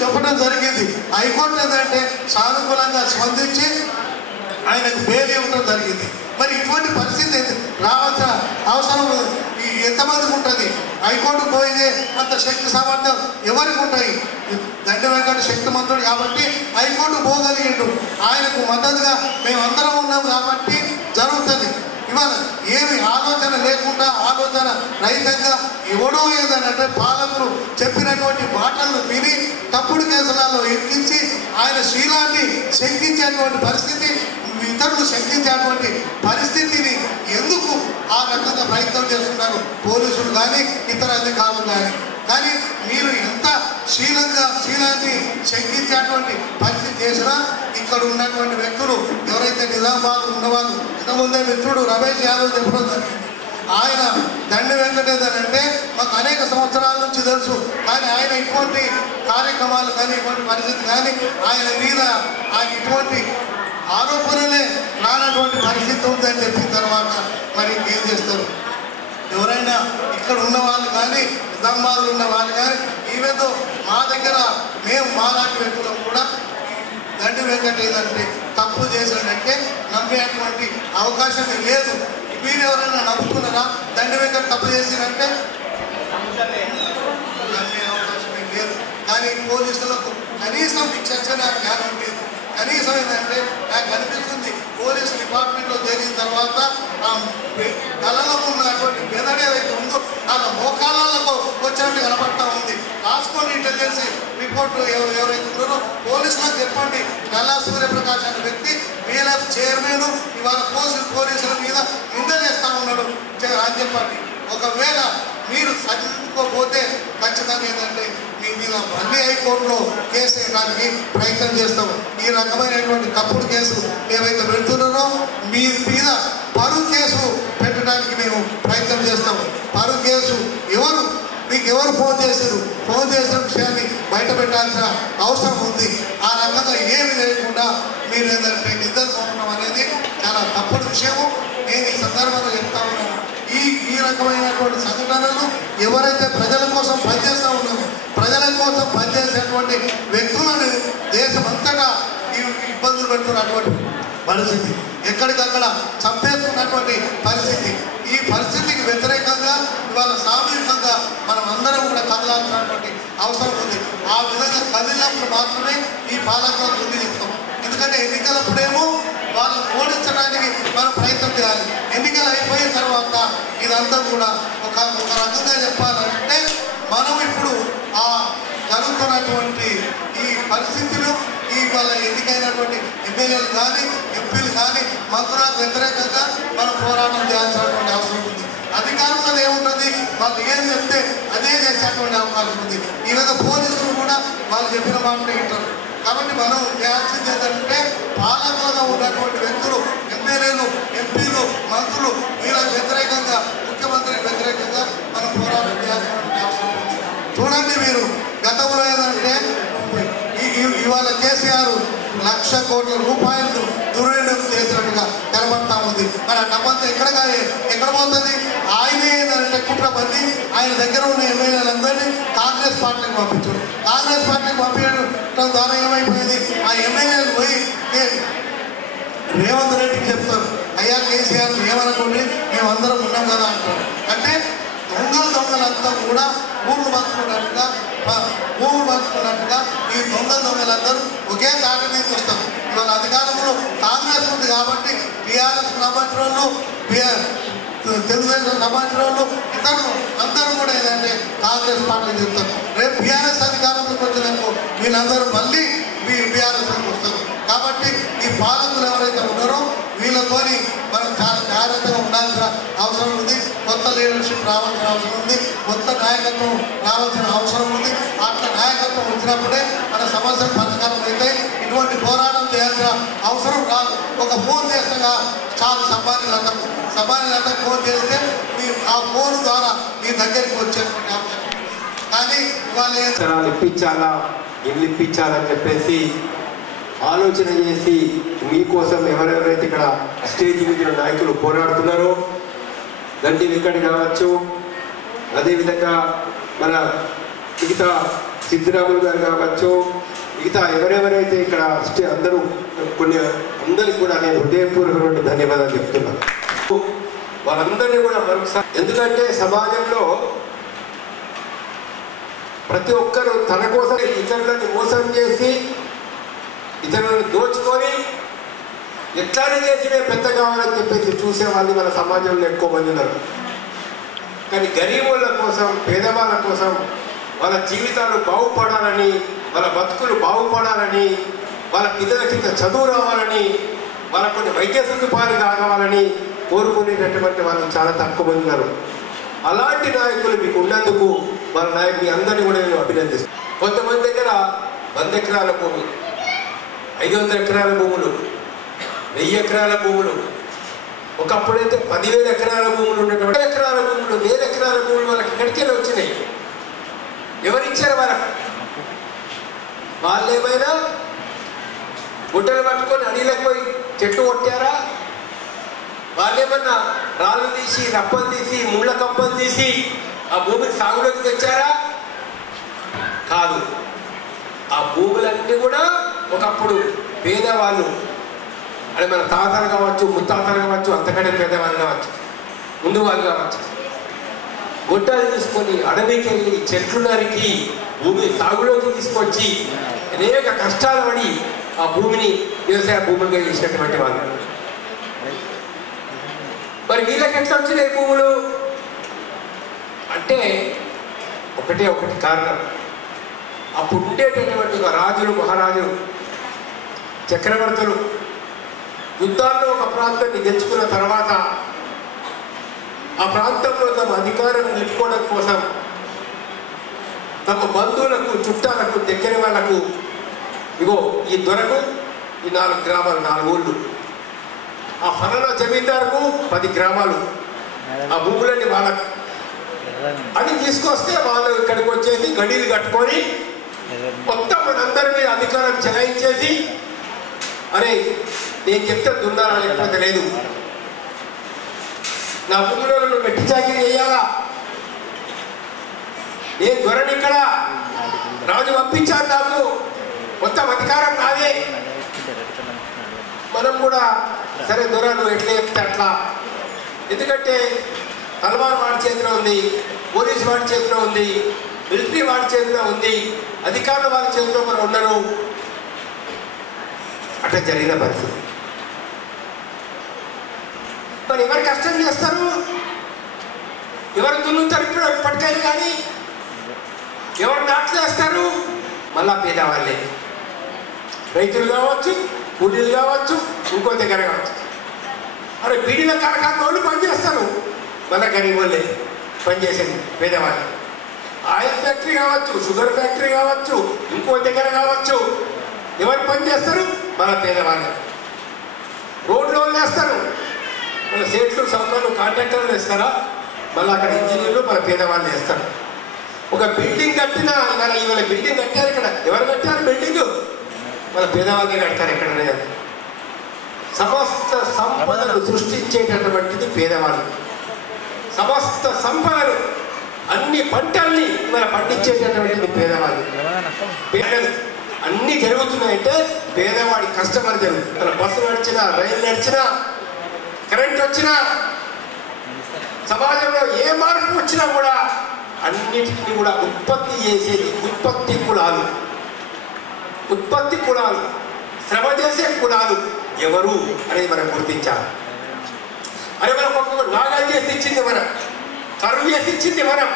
చెప్పడం జరిగింది. హైకోర్టు ఏంటంటే సానుకూలంగా స్పందించి ఆయనకు బెయిల్ ఇవ్వడం జరిగింది. మరి ఇటువంటి పరిస్థితి రావాల్సిన అవసరం ఎంతమందికి ఉంటుంది? హైకోర్టుకు పోయితే అంత శక్తి సామర్థ్యం ఎవరికి ఉంటాయి? దండి వెంకట శక్తిమంతుడు కాబట్టి హైకోర్టు పోగలిగిండు. ఆయనకు మద్దతుగా మేమందరం ఉన్నాం కాబట్టి జరుగుతుంది. ఇవాళ ఏమి ఆలోచన లేకుండా ఆలోచన రహితంగా ఎవడో ఏదనంటే పాలకులు చెప్పినటువంటి మాటలను విని తప్పుడు కేసులలో ఎక్కించి ఆయన శీలాన్ని శంకించేటువంటి పరిస్థితి, ఇతరులు శంకించేటువంటి పరిస్థితిని ఎందుకు ఆ రకంగా ప్రయత్నం చేస్తున్నారు పోలీసులు కానీ ఇతర అధికారులు కానీ మీరు ఎంత శీలాన్ని శంకించేటువంటి పరిస్థితి చేసినా ఇక్కడ ఉన్నటువంటి వ్యక్తులు ఎవరైతే నిజామాబాద్ ఉన్నవాళ్ళు ఇంతకుముందే మిత్రుడు రమేష్ యాదవ్ చెప్పడం జరిగింది. ఆయన దండి వెంకటేశ్వరంటే మాకు అనేక సంవత్సరాల నుంచి తెలుసు, కానీ ఆయన ఇటువంటి కార్యక్రమాలు కానీ ఇటువంటి పరిస్థితి కానీ ఆయన మీద ఆయన ఇటువంటి ఆరోపణలే రానటువంటి పరిస్థితి ఉందని చెప్పిన తర్వాత మరి ఏం చేస్తారు? ఎవరైనా ఇక్కడ ఉన్న వాళ్ళు కానీ నిజామాబాద్లో ఉన్న వాళ్ళు కానీ ఈవెందో మా దగ్గర మేము మాలాంటి వ్యక్తులు కూడా దండి వెంకట ఏదంటే తప్పు చేసినట్టే నమ్మేటువంటి అవకాశం లేదు. మీరు ఎవరైనా నమ్ముకున్నారా? దండి వెంకట తప్పు చేసినట్టే నమ్మే అవకాశం లేదు. కానీ పోలీసులకు కనీసం విచక్షణ జ్ఞానం లేదు. కనీసం ఏంటంటే నాకు అనిపిస్తుంది పోలీస్ డిపార్ట్మెంట్లో చేరిన తర్వాత ఆ కళ్ళలో ఉన్నటువంటి మెదడు ఏదైతే ఉందో వాళ్ళ మోకాళ్ళకు వచ్చినట్టు కనబడతా ఉంది. రాసుకోండి ఇంటెలిజెన్స్ రిపోర్టు ఎవరైతే ఉన్నారో పోలీసులకు చెప్పండి. నల్లా సూర్యప్రకాష్ అనే వ్యక్తి PLF చైర్మన్ ఇవాళ పోలీసుల మీద నిందలేస్తా ఉన్నాడు అని చెప్పండి. ఒకవేళ మీరు సరిపోతే ఖచ్చితంగా ఏంటంటే మీ మీద మళ్ళీ హైకోర్టులో కేసు వేయడానికి ప్రయత్నం చేస్తాము. ఈ రకమైనటువంటి తప్పుడు కేసు ఏవైతే పెడుతున్నారో మీ మీద పరువు కేసు పెట్టడానికి మేము ప్రయత్నం చేస్తాము. పరువు కేసు మీకు ఎవరు ఫోన్ చేసిన విషయాన్ని బయట పెట్టాల్సిన అవసరం ఉంది. ఆ రకంగా ఏమి లేకుండా మీరు ఏంటంటే నిందలు పొందడం అనేది చాలా తప్పుడు విషయము. నేను ఈ సందర్భంగా చెప్తా ఉన్నాను. ఈ రకమైనటువంటి సంఘటనలు ఎవరైతే ప్రజల కోసం పనిచేస్తూ ఉన్నామో ప్రజల కోసం పనిచేసేటువంటి వ్యక్తులను దేశమంతటా ఇబ్బందులు పెడుతున్నటువంటి పరిస్థితి, ఎక్కడికక్కడ చంపేస్తున్నటువంటి పరిస్థితి. ఈ పరిస్థితికి వ్యతిరేకంగా ఇవాళ సామూహికంగా మనం అందరం కూడా కదలాల్సినటువంటి అవసరం ఉంది. ఆ విధంగా కదిలినప్పుడు మాత్రమే ఈ పాలకులను ముందు చెప్తాం. ఎందుకంటే ఎన్నికలప్పుడేమో వాళ్ళని ఓడించడానికి మనం ప్రయత్నం చేయాలి. ఎన్నికలు అయిపోయిన తర్వాత ఇదంతా కూడా ఒక రకంగా చెప్పాలంటే మనం ఇప్పుడు ఆ జరుగుతున్నటువంటి ఈ పరిస్థితులు వాళ్ళ ఎన్నికైనటువంటి ఎమ్మెల్యేలు కానీ ఎంపీలు కానీ మంత్రులకు వ్యతిరేకంగా మనం పోరాటం చేయాల్సినటువంటి అవసరం ఉంది. అధికారంలో ఏముంటుంది? వాళ్ళు ఏం చెప్తే అదే చేసేటువంటి అవకాశం ఉంది. ఈ విధంగా పోలీసులు కూడా వాళ్ళు చెప్పిన మాటలు వింటారు. కాబట్టి మనం చేయాల్సింది ఏంటంటే పాలకులుగా ఉన్నటువంటి వ్యక్తులు, ఎమ్మెల్యేలు, ఎంపీలు, మంత్రులు వీళ్ళకి వ్యతిరేకంగా, ముఖ్యమంత్రికి వ్యతిరేకంగా మనం పోరాటం చేయాల్సినటువంటి అవసరం ఉంది. చూడండి, మీరు గతంలో ఏదంటే ఇవాళ కేసీఆర్ 1,00,000 కోట్ల రూపాయలు దుర్వినియోగం చేసినట్టుగా కనబడతా ఉంది. ఉంది. మరి ఆ డబ్బంతా ఎక్కడ పోతుంది? ఆయనే ఏంటంటే కుట్ర పని ఆయన దగ్గర ఉన్న ఎమ్మెల్యేలందరినీ కాంగ్రెస్ పార్టీకి పంపించారు. కాంగ్రెస్ పార్టీకి పంపించడం ద్వారా ఏమైపోయింది? ఆ ఎమ్మెల్యేలు పోయి రేవంత్ రెడ్డికి చెప్తారు, అయ్యా కేసీఆర్ ఏమనుకోండి మేమందరం ఉన్నాం కదా అంటారు. అంటే దొంగలంతా కూడా ఊళ్ళు పంచుకున్నట్టుగా ఈ దొంగలందరూ ఒకే తాట మీదకి వస్తారు. ఇవాళ అధికారంలో కాంగ్రెస్ ఉంది కాబట్టి టీఆర్ఎస్ సంబంధించిన తెలుగుదేశం సంబంధించిన ఇతరులు అందరూ కూడా ఏదంటే కాంగ్రెస్ పార్టీ చెప్తారు. రేపు బీఆర్ఎస్ అధికారంలోకి వచ్చినందుకు వీళ్ళందరూ మళ్ళీ బీఆర్ఎస్లోకి వస్తారు. కాబట్టి ఈ పాలకులు ఎవరైతే ఉన్నారో వీళ్ళతోని మనం చాలా జాగ్రత్తగా ఉండాల్సిన అవసరం ఉంది. కొత్త లీడర్షిప్ రావాల్సిన అవసరం ఉంది. కొత్త నాయకత్వం రావాల్సిన అవసరం ఉంది. అట్లా నాయకత్వం వచ్చినప్పుడే మన సమస్యలు పరిష్కారం అయితే ఇటువంటి పోరాటం చేయాల్సిన అవసరం రాదు. ఒక ఫోన్ చేస్తాగా చాలా సంబానీలంతా ఫోన్ చేస్తే ఆ ఫోన్ ద్వారా మీ దగ్గరికి వచ్చేటువంటి అవసరం. కానీ ఇవాళ ఇప్పించాలా ఇల్లు ఇప్పించాలని చెప్పేసి ఆలోచన చేసి మీకోసం ఎవరెవరైతే ఇక్కడ స్టేజ్ మీద నాయకులు పోరాడుతున్నారో దండి వెంకట్ కావచ్చు, అదేవిధంగా మన మిగతా సిద్ధిరాములు గారు కావచ్చు, మిగతా ఎవరెవరైతే ఇక్కడ అందరూ అందరికి కూడా నేను హృదయపూర్వకమైన ధన్యవాదాలు చెప్తున్నాను. వాళ్ళందరినీ కూడా మరొకసారి, ఎందుకంటే సమాజంలో ప్రతి ఒక్కరూ తన కోసం ఇతరులను మోసం చేసి ఇతరులను దోచుకొని ఎట్లానే చేసి పెద్ద కావాలని చెప్పేసి చూసే వాళ్ళు మన సమాజంలో ఎక్కువ మంది ఉన్నారు. కానీ గరీబుల కోసం, పేదవాళ్ళ కోసం, వాళ్ళ జీవితాలు బాగుపడాలని, వాళ్ళ బతుకులు బాగుపడాలని, వాళ్ళ పిల్లలకి చదువు రావాలని, వాళ్ళ కొన్ని వైద్య సదుపాయాలు కావాలని కోరుకునేటటువంటి వాళ్ళు చాలా తక్కువ మంది ఉన్నారు. అలాంటి నాయకులు మీకు ఉన్నందుకు వాళ్ళ నాయకులు అందరినీ కూడా నేను అభినందిస్తాను. కొంతమంది దగ్గర 100 ఎకరాల భూమి, 500 ఎకరాల భూములు, 1000 ఎకరాల భూములు, ఒకప్పుడైతే 10,000 ఎకరాల భూములు ఉన్నటువంటి ఎకరాల భూములు, 1000 ఎకరాల భూములు వాళ్ళకి ఎక్కడికెళ్ళి వచ్చినాయి? ఎవరిచ్చారు వాళ్ళకు? వాళ్ళేమైనా గుడ్డలు పట్టుకొని అడవిలోకి పోయి చెట్టు కొట్టారా? వాళ్ళేమన్నా రాళ్ళు తీసి, రప్పలు తీసి, ముళ్ళ కప్పలు తీసి ఆ భూమిని సాగులోకి తెచ్చారా? కాదు. ఆ భూములన్నీ కూడా ఒకప్పుడు పేదవాళ్ళు, అంటే మన తాతలు కావచ్చు, ముత్తాతలు కావచ్చు, అంతకంటే పేదవాళ్ళు కావచ్చు, ముందు వాళ్ళు కావచ్చు, గొడ్డలు తీసుకొని అడవికి వెళ్ళి చెట్లు నరికి భూమిని సాగులోకి తీసుకొచ్చి అనేక కష్టాలు పడి ఆ భూమిని వ్యవసాయ భూములుగా చేసినటువంటి వాళ్ళు. మరి వీళ్ళకి ఎట్లా వచ్చినాయి భూములు అంటే ఒకటి కారణం. అప్పుడు ఉండేటటువంటి రాజులు, మహారాజులు, చక్రవర్తులు యుద్ధాల్లో ఒక ప్రాంతాన్ని గెలుచుకున్న తర్వాత ఆ ప్రాంతంలో తమ అధికారం నిలుపుకోవడం కోసం తమ బంధువులకు, చుట్టాలకు, దగ్గర వాళ్లకు, ఇగో ఈ దొరకు ఈ 4 గ్రామాలు, 4 ఊళ్ళు, ఆ ఫలానా జమీందారుకు 10 గ్రామాలు, ఆ భూములన్నీ వాళ్ళకు అని తీసుకొస్తే వాళ్ళు ఇక్కడికి వచ్చేసి గడీలు కట్టుకొని మొత్తం మనందరి మీద అధికారం చెలాయించేసి, అరే నేను చెప్తే దున్నారా లేకపోతే లేదు, నా భూమిలో నువ్వు మెట్టి చాకిరీ చేయాలా, నేను దొరని ఇక్కడ రాజు పంపించాను, నాకు మొత్తం అధికారం నాదే. మనం కూడా సరే దొర నువ్వు ఎట్లా చెప్తే అట్లా, ఎందుకంటే తలవారు వాడి చేతిలో ఉంది, పోలీసు వాడి చేతిలో ఉంది, మిలిటరీ వాడి చేతిలో ఉంది, అధికారులు వారి చేతిలో మనం ఉండరు. అట్లా జరిగిన పరిస్థితి. మరి ఎవరు కష్టం చేస్తారు, ఎవరు దున్నుతారు ఇప్పుడు ఇప్పటికైనా కానీ, ఎవరు నాట్లు వేస్తారు, మళ్ళా పేదవాళ్ళే, రైతులు కావచ్చు, కూలీలు కావచ్చు, ఇంకో దగ్గర కావచ్చు. అరే బీడీల కార్ఖాన వాళ్ళు పనిచేస్తారు, మళ్ళా గరీబోళ్ళే పనిచేసేది పేదవాళ్ళు. ఆయిల్ ఫ్యాక్టరీ కావచ్చు, షుగర్ ఫ్యాక్టరీ కావచ్చు, ఇంకో దగ్గర కావచ్చు, ఎవరు పనిచేస్తారు, మన పేదవాళ్ళు. రోడ్లు వాళ్ళు వేస్తారు, మన సేట్లు, సౌకర్యాలు, కాంట్రాక్టర్లు వేస్తారా, మళ్ళీ అక్కడ ఇంజనీర్లు మన పేదవాళ్ళు వేస్తారు. ఒక బిల్డింగ్ కట్టినా ఇవాళ బిల్డింగ్ కట్టారు, ఇక్కడ ఎవరు కట్టారు బిల్డింగ్, మన పేదవాళ్ళే కడతారు. ఎక్కడనే సమస్త సంపదను సృష్టించేటటువంటిది పేదవాళ్ళు. సమస్త సంపదను అన్ని పంటల్ని మన పండించేటటువంటిది పేదవాళ్ళు. పేదలు అన్ని జరుగుతున్నాయంటే పేదవాడి కష్టం అని జరుగుతుంది. మన బస్సు నడిచినా, రైలు నడిచినా, కరెంట్ వచ్చినా, సమాజంలో ఏ మార్పు వచ్చినా కూడా అన్నిటిని కూడా ఉత్పత్తి చేసేది ఉత్పత్తి కులాలు. ఉత్పత్తి కులాలు, శ్రమ చేసే కులాలు ఎవరు అనేది మనం గుర్తించాలి. అది మనకు ఒక్కొక్కరు నాగాలు చేసి ఇచ్చింది మనం, కరువు చేసి ఇచ్చింది మనం,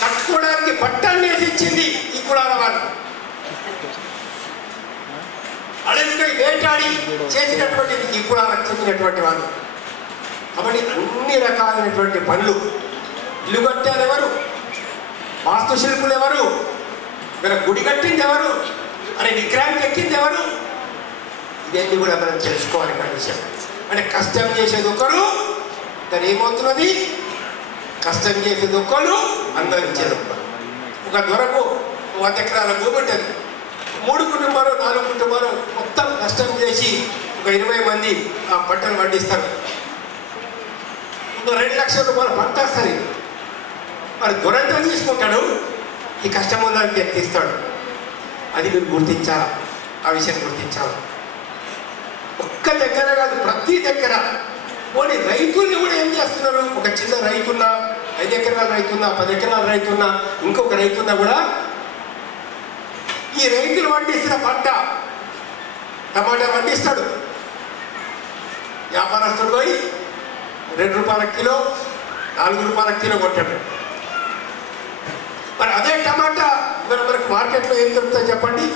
కట్టుకోవడానికి బట్టలు వేసి ఇచ్చింది ఈ కులాల వాళ్ళు. అడవిపై వేటాడి చేసినటువంటి ఈ కులాలకు చెందినటువంటి వాళ్ళు. కాబట్టి అన్ని రకాలైనటువంటి పనులు, ఇల్లు కట్టారు ఎవరు, వాస్తు శిల్పులు ఎవరు, ఇక్కడ గుడి కట్టింది ఎవరు, అనే విగ్రహానికి ఎక్కింది ఎవరు, ఇవన్నీ కూడా మనం తెలుసుకోవాలి. విషయం అంటే కష్టం చేసేది ఒకరు, దాని ఏమవుతున్నది, కష్టం చేసేది ఒకరు, అనుభవించేది ఒకరు. ఒక దొరకు 100 ఎకరాల భూమి ఉంటుంది, 3 కుటుంబాలు 4 కుటుంబాలు మొత్తం కష్టం చేసి ఒక 20 మంది ఆ పంటలు పండిస్తారు. 2 లక్షల రూపాయలు పంట వస్తుంది. మరి దొరంతా తీసుకుంటాడు, ఈ కష్టం ఉందని తీస్తాడు. అది మీరు గుర్తించాలా, ఆ విషయం గుర్తించాలి. ఒక్క దగ్గర కాదు, ప్రతి దగ్గర. పోనీ రైతుల్ని కూడా ఏం చేస్తున్నారు, ఒక చిన్న రైతున్నా, 5 ఎకరాల రైతున్నా, 10 ఎకరాల రైతున్నా, ఇంకొక రైతున్నా కూడా ఈ రైతులు పండిస్తున్న పంట, టమాటా పండిస్తాడు, వ్యాపారస్తుడు పోయి 2 రూపాయల కిలో, 4 రూపాయల కిలో కొట్టాడు. మరి అదే టమాటా మనకు మార్కెట్లో ఏం దొరుకుతుంది చెప్పండి,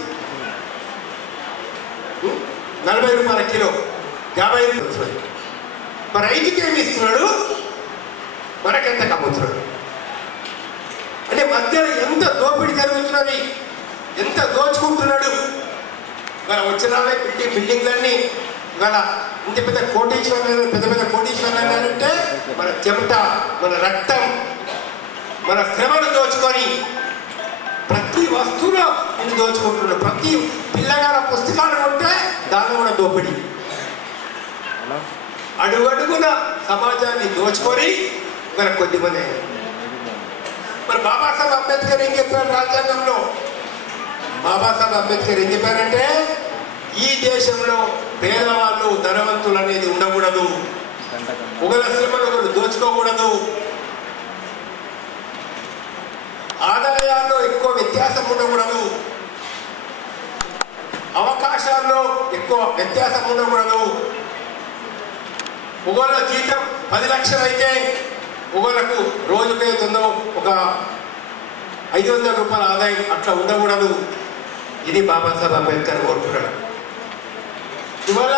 40 రూపాయల కిలో, 50 రూపాయలు. మరి రైతుకి ఏమి ఇస్తున్నాడు, మనకెంత కమ్ముతున్నాడు. అంటే మధ్యలో ఎంత దోపిడీ జరుగుతున్నది, ఎంత దోచుకుంటున్నాడు. మరి వచ్చిన బిల్డింగ్లన్నీ ఇవాళ ఇంత పెద్ద కోటీశ్వరులు, పెద్ద పెద్ద కోటీశ్వరులు అంటే మన చెమట, మన రక్తం, మన శ్రమను దోచుకొని ప్రతి వస్తువులో ఇన్ని దోచుకుంటున్నాడు. ప్రతి పిల్లగాల పుస్తకాలు ఉంటే దాన్ని కూడా దోపిడీ. అడుగడుగున సమాజాన్ని దోచుకొని మన కొద్దిమంది. మరి బాబాసాహెబ్ అంబేద్కర్ ఏం చెప్పారు రాజ్యాంగంలో? బాబాసాహెబ్ అంబేద్కర్ ఏం చెప్పారంటే ఈ దేశంలో పేదవాళ్ళు ధనవంతులు అనేది ఉండకూడదు, ఒకరి శ్రమను ఒకరు దోచుకోకూడదు, ఆదాయాల్లో ఎక్కువ వ్యత్యాసం ఉండకూడదు, అవకాశాల్లో ఎక్కువ వ్యత్యాసం ఉండకూడదు. ఒకళ్ళ జీతం 10 లక్షలు అయితే ఒకళ్ళకు రోజుకు అవుతుందో ఒక 500 రూపాయల ఆదాయం అట్లా ఉండకూడదు. ఇది బాబాసాహెబ్ అంబేద్కర్ కోరుకున్నాడు. ఇవాళ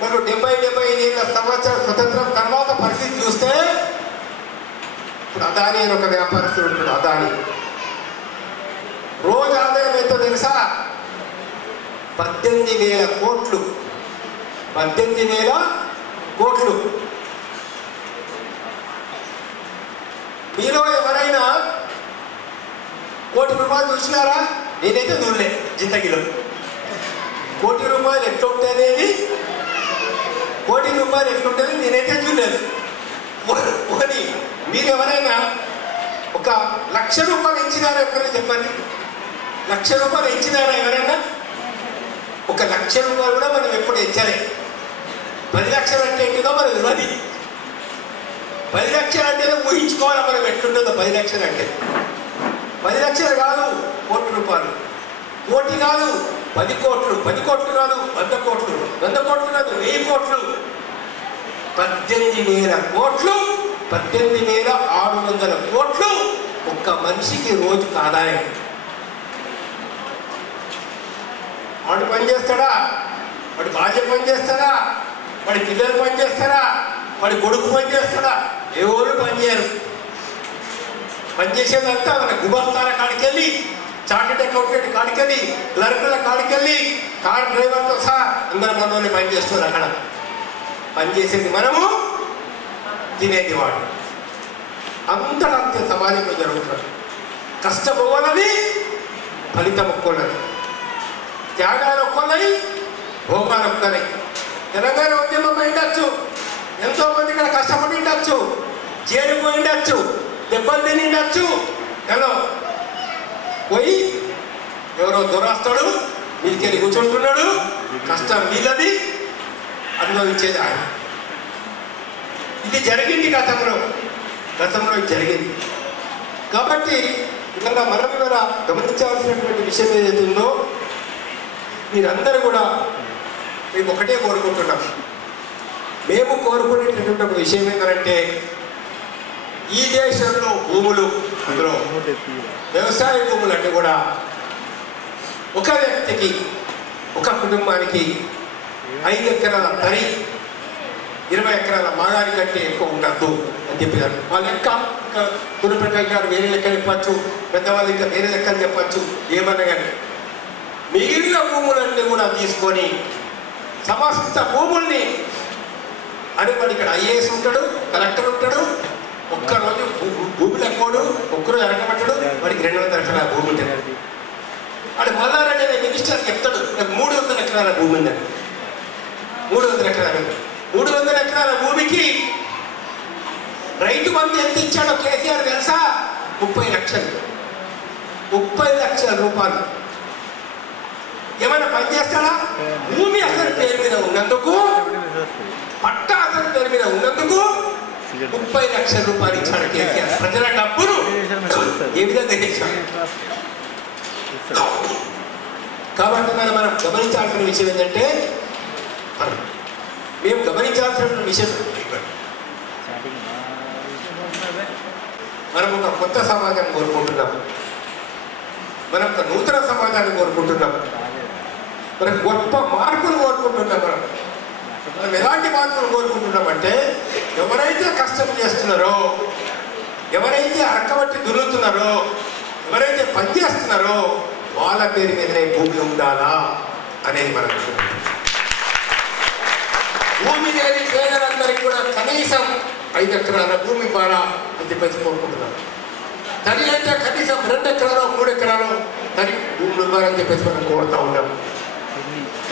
మనం 70-75 సంవత్సరాల స్వతంత్రం తర్వాత పరిస్థితి చూస్తే ఇప్పుడు అదాని అని ఒక వ్యాపారస్తుడు ఉంటాడు. అదాని రోజు ఆదాయం ఎంతో తెలుసా? 18,000 కోట్లు. 18,000 కోట్లు. మీలో ఎవరైనా ₹1 కోటి చూసినారా? నేనైతే చూడలే జిందగీలో. ₹1 కోటి ఎట్లుంటేనేది, ₹1 కోటి ఎట్లుంటేది నేనైతే చూడలేదు. పోనీ మీరు ఎవరైనా ఒక ₹1,00,000 ఇచ్చినారా? ఎవరైనా చెప్పండి. ₹1,00,000 ఇచ్చినారా ఎవరైనా? ఒక ₹1,00,000 కూడా మనం ఎప్పుడు ఇచ్చలే. 10 లక్షలు అంటే ఏంటిదో మనం ఇవ్వది. 10 లక్షలు అంటే ఊహించుకోవాలి మనం ఎట్లుంటుందో. 10 లక్షలు అంటే 10 లక్షలు కాదు, ₹1,00,000. కోటి కాదు, 10 కోట్లు. 10 కోట్లు కాదు, 100 కోట్లు. 100 కోట్లు కాదు, 1000 కోట్లు. 18,000 కోట్లు, 18,600 కోట్లు ఒక్క మనిషికి రోజుకు ఆదాయం. వాడు పని చేస్తాడా? వాడి భార్య పని చేస్తాడా? వాడి పిల్లలు పని చేస్తాడా? వాడి కొడుకు పని చేస్తాడా? ఎవరు పని చేయరు. పనిచేసేదంతా మన గుమస్తాల కాడికెళ్ళి, చార్టెడ్ అకౌంటెంట్ కాడికెళ్ళి, క్లర్కుల కాడికెళ్ళి, కార్ డ్రైవర్తో సహా అందరూ మనల్ని పని చేస్తున్నారు. అక్కడ పనిచేసేది మనము, తినేది వాడు. అంతటా అంతే సమాజంలో జరుగుతుంది. కష్టం ఒక్కలది, ఫలితం ఒక్కలది, త్యాగాలు ఒక్కలది, భోగాలు ఉంటాయి. తెలంగాణ ఉద్యమం ఉండొచ్చు, ఎంతో మంది ఇక్కడ కష్టపడి ఉండొచ్చు, చేరిపోయి ఉండొచ్చు, దెబ్బలు తిని ఉండొచ్చు. హలో పోయి ఎవరో దొరాస్తాడు, మీదికెళ్ళి కూర్చుంటున్నాడు, కష్టం మీదది, అనుభవించేది ఆయన. ఇది జరిగింది గతంలో జరిగింది. కాబట్టి ఇవాళ మనం ఇవాళ గమనించాల్సినటువంటి విషయం ఏదైతే ఉందో, మీరందరూ కూడా మేము ఒకటే కోరుకుంటున్నాం. మేము కోరుకునేటటువంటి ఒక విషయం ఏంటంటే, ఈ దేశంలో భూములు, అందులో వ్యవసాయ భూములు అంటే కూడా ఒక వ్యక్తికి, ఒక కుటుంబానికి 5 ఎకరాల తరి, 20 ఎకరాల మాగారి కంటే ఎక్కువ ఉండద్దు అని చెప్పారు. ఆ లెక్క గురుప్రకాష్ గారు వేరే లెక్క చెప్పచ్చు, పెద్దవాళ్ళు ఇంకా వేరే లెక్కలు చెప్పచ్చు, ఏమన్నా కానీ మిగిలిన భూములన్నీ కూడా తీసుకొని సమస్త భూముల్ని అని వాడు ఇక్కడ ఐఏఎస్ ఉంటాడు, కలెక్టర్ ఉంటాడు, ఒక్కరోజు భూమి లెక్కోడు, ఒక్కరోజు అరకబట్టాడు, వాడికి 200 ఎకరాల భూమి ఉంటుంది. వాడు మల్లారెడ్డి అనే మినిస్టర్ చెప్తాడు, నాకు 300 ఎకరాల భూమి ఉందని. 300 ఎకరాలు, 300 ఎకరాల భూమికి రైతు బంధు ఎంత ఇచ్చాడో కేసీఆర్ తెలుసా? 30 లక్షలు. 30 లక్షల రూపాయలు. ఏమైనా పని చేస్తాడా? భూమి అసలు పేరు మీద ఉన్నందుకు, పట్టా అసలు పేరు మీద ఉన్నందుకు 30 లక్షల రూపాయలు ఇచ్చాడు కేసీఆర్. ప్రజల డబ్బును ఏ విధంగా తెచ్చాడు? కాబట్టి మనం గమనించాల్సిన విషయం ఏంటంటే, మేము గమనించాల్సిన విషయం మనం ఒక కొత్త సమాజాన్ని కోరుకుంటున్నాం, మనం ఒక నూతన సమాజాన్ని కోరుకుంటున్నాం, మనం గొప్ప మార్పులు కోరుకుంటున్నాం. మనం ఎలాంటి మార్పులు కోరుకుంటున్నామంటే, ఎవరైతే కష్టం చేస్తున్నారో, ఎవరైతే అరకబట్టి దున్నుతున్నారో, ఎవరైతే పని చేస్తున్నారో వాళ్ళ పేరు మీదనే భూమి ఉండాలా అనేది మనం భూమి లేని పేదలందరికీ కూడా కనీసం 5 ఎకరాల భూమి ఇవ్వాలా అని చెప్పేసి కోరుకుంటున్నాం. తడి అంటే కనీసం 2 ఎకరాలు 3 ఎకరాలు తడి భూములు ఇవ్వాలని చెప్పేసి మనం కోరుతూ ఉన్నాం.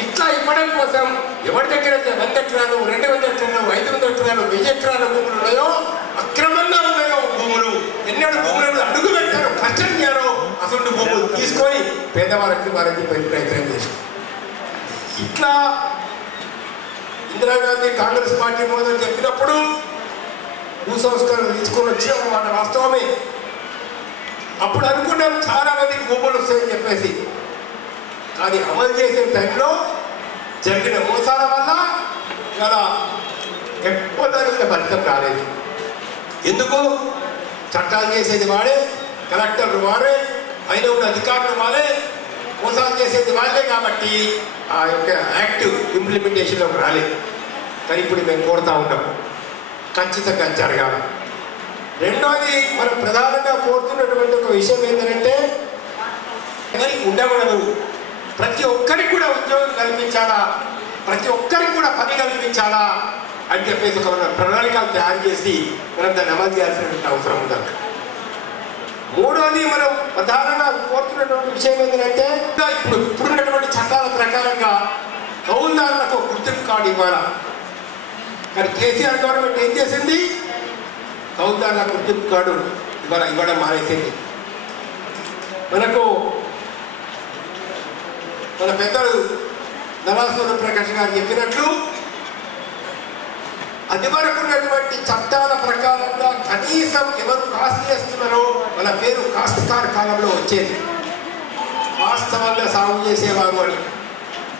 ఇట్లా ఇవ్వడం కోసం ఎవరి దగ్గర అయితే 100 ఎకరాలు 200 ఎకరాలు 500 ఎకరాలు 1000 ఎకరాల భూములు ఉన్నాయో, అక్రమంగా ఉన్నాయో భూములు, ఎన్నడూ భూములను అడుగు పెట్టారో, కష్టం చేయారో అసలు భూములు తీసుకొని పేదవాళ్ళకి వారికి చెప్పే ప్రయత్నం చేశారు. ఇట్లా ఇందిరాగాంధీ కాంగ్రెస్ పార్టీ మొదలు చెప్పినప్పుడు భూ సంస్కరణ తీసుకొని వచ్చాము, మాట వాస్తవమే. అప్పుడు అనుకున్నాం చాలా మందికి భూములు వస్తాయని చెప్పేసి. కానీ అమలు చేసే టైంలో జరిగిన మోసాల వల్ల ఇలా ఎక్కువ ధరల ఫలితం రాలేదు. ఎందుకు? చట్టాలు చేసేది వాడే, కలెక్టర్లు వాడే, పైన ఉన్న అధికారులు వాళ్ళే, మోసాలు చేసేది వాళ్ళే. కాబట్టి ఆ యొక్క యాక్ట్ ఇంప్లిమెంటేషన్లోకి రాలేదు. కానీ ఇప్పుడు మేము కోరుతా ఉంటాం, ఖచ్చితంగా జరగాలి. రెండోది మనం ప్రధానంగా కోరుతున్నటువంటి ఒక విషయం ఏంటంటే, ఎవరికి ఉండకూడదు, ప్రతి ఒక్కరికి కూడా ఉద్యోగం కల్పించాలా, ప్రతి ఒక్కరికి కూడా పని కల్పించాలా అని చెప్పేసి ఒక ప్రణాళికలు తయారు చేసి మనం దాన్ని అమలు చేయాల్సినటువంటి అవసరం ఉంది. మూడోది మనం ప్రధానంగా కోరుతున్నటువంటి విషయం ఏంటంటే, ఇప్పుడున్నటువంటి చట్టాల ప్రకారంగా కౌలుదారులకు గుర్తింపు కార్డు ఇవ్వాలా. కానీ కేసీఆర్ గవర్నమెంట్ ఏం చేసింది? కౌలుదారుల గుర్తింపు కార్డు ఇవ్వడం మానేసింది. మనకు మన పెద్దలు నవాసూర ప్రకాష్ గారు చెప్పినట్లు, అది వరకు ఉన్నటువంటి చట్టాల ప్రకారంగా కనీసం ఎవరు కాస్ట్ చేస్తున్నారో వాళ్ళ పేరు కాస్తకార్ కాలంలో వచ్చేది. వాస్తవంగా సాగు చేసేవారు అని,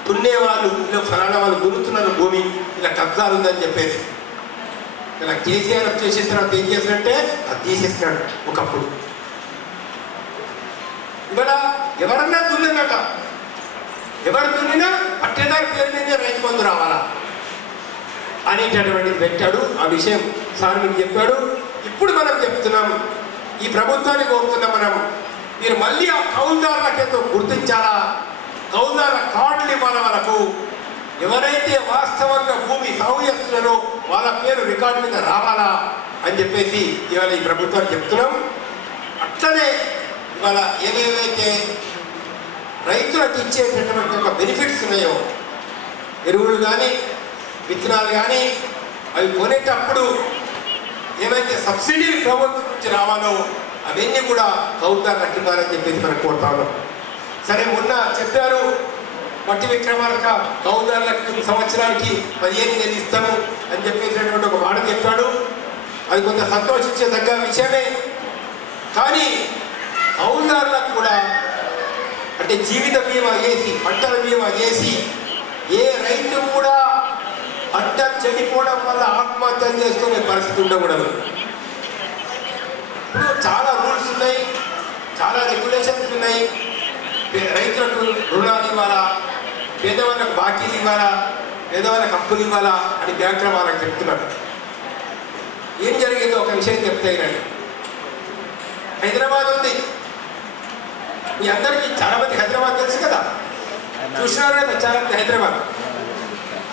దున్నేవాళ్ళు ఇలా ఫలానా వాళ్ళు దున్నుతున్నారు భూమి, ఇలా కబ్జాలు ఉందని చెప్పేసి. ఇలా కేసీఆర్ చేసిన తర్వాత ఏం చేసినట్టే అది తీసేసినాడు. ఒకప్పుడు ఇవాళ ఎవరన్నా దున్నినట, ఎవరు దున్నినా పట్టేదారి పేరు మీద రైతు బంధు రావాలా అనేటటువంటిది పెట్టాడు. ఆ విషయం సార్ మీకు చెప్పాడు. ఇప్పుడు మనం చెప్తున్నాం, ఈ ప్రభుత్వాన్ని కోరుతున్నాం మనం, మీరు మళ్ళీ ఆ కౌలుదారులకేదో గుర్తించాలా, కౌలుదారుల కార్డులు ఇవ్వాల వాళ్ళకు. ఎవరైతే వాస్తవంగా భూమి సాగు చేస్తున్నారో వాళ్ళ పేరు రికార్డు మీద రావాలా అని చెప్పేసి ఇవాళ ఈ ప్రభుత్వాన్ని చెప్తున్నాం. అట్లనే ఇవాళ ఏవేవైతే రైతులకు ఇచ్చేటటువంటి ఒక బెనిఫిట్స్ ఉన్నాయో ఎరువులు కానీ విత్తనాలు కానీ అవి కొనేటప్పుడు ఏవైతే సబ్సిడీలు ప్రభుత్వం నుంచి రావాలో అవన్నీ కూడా కౌలుదారులకు ఇవ్వాలని చెప్పేసి మనం కోరుతా ఉన్నాం. సరే మొన్న చెప్పారు మట్టి విక్రమార్క కౌలుదారులకు సంవత్సరానికి 15,000 ఇస్తాము అని చెప్పేసినటువంటి ఒక మాట చెప్పాడు. అది కొంత సంతోషించదగ్గ విషయమే. కానీ కౌలుదారులకు కూడా అంటే జీవిత బీమా చేసి పంటల బీమా చేసి ఏ రైతు కూడా పంట చెడిపోవడం వల్ల ఆత్మహత్యలు చేసుకునే పరిస్థితి ఉండకూడదు. ఇప్పుడు చాలా రూల్స్ ఉన్నాయి, చాలా రెగ్యులేషన్స్ ఉన్నాయి. రైతులకు రుణాలు ఇవ్వాలా, పేదవాళ్ళకు బాకీలు ఇవ్వాలా, పేదవాళ్ళకు అప్పులు ఇవ్వాలా అని బ్యాంకుల వాళ్ళకి చెప్తున్నారు. ఏం జరిగిందో ఒక విషయం చెప్తాయి. హైదరాబాద్ ఉంది, మీ అందరికీ చాలా మంది హైదరాబాద్ తెలుసు కదా, చూసినారు కదా చాలా మంది.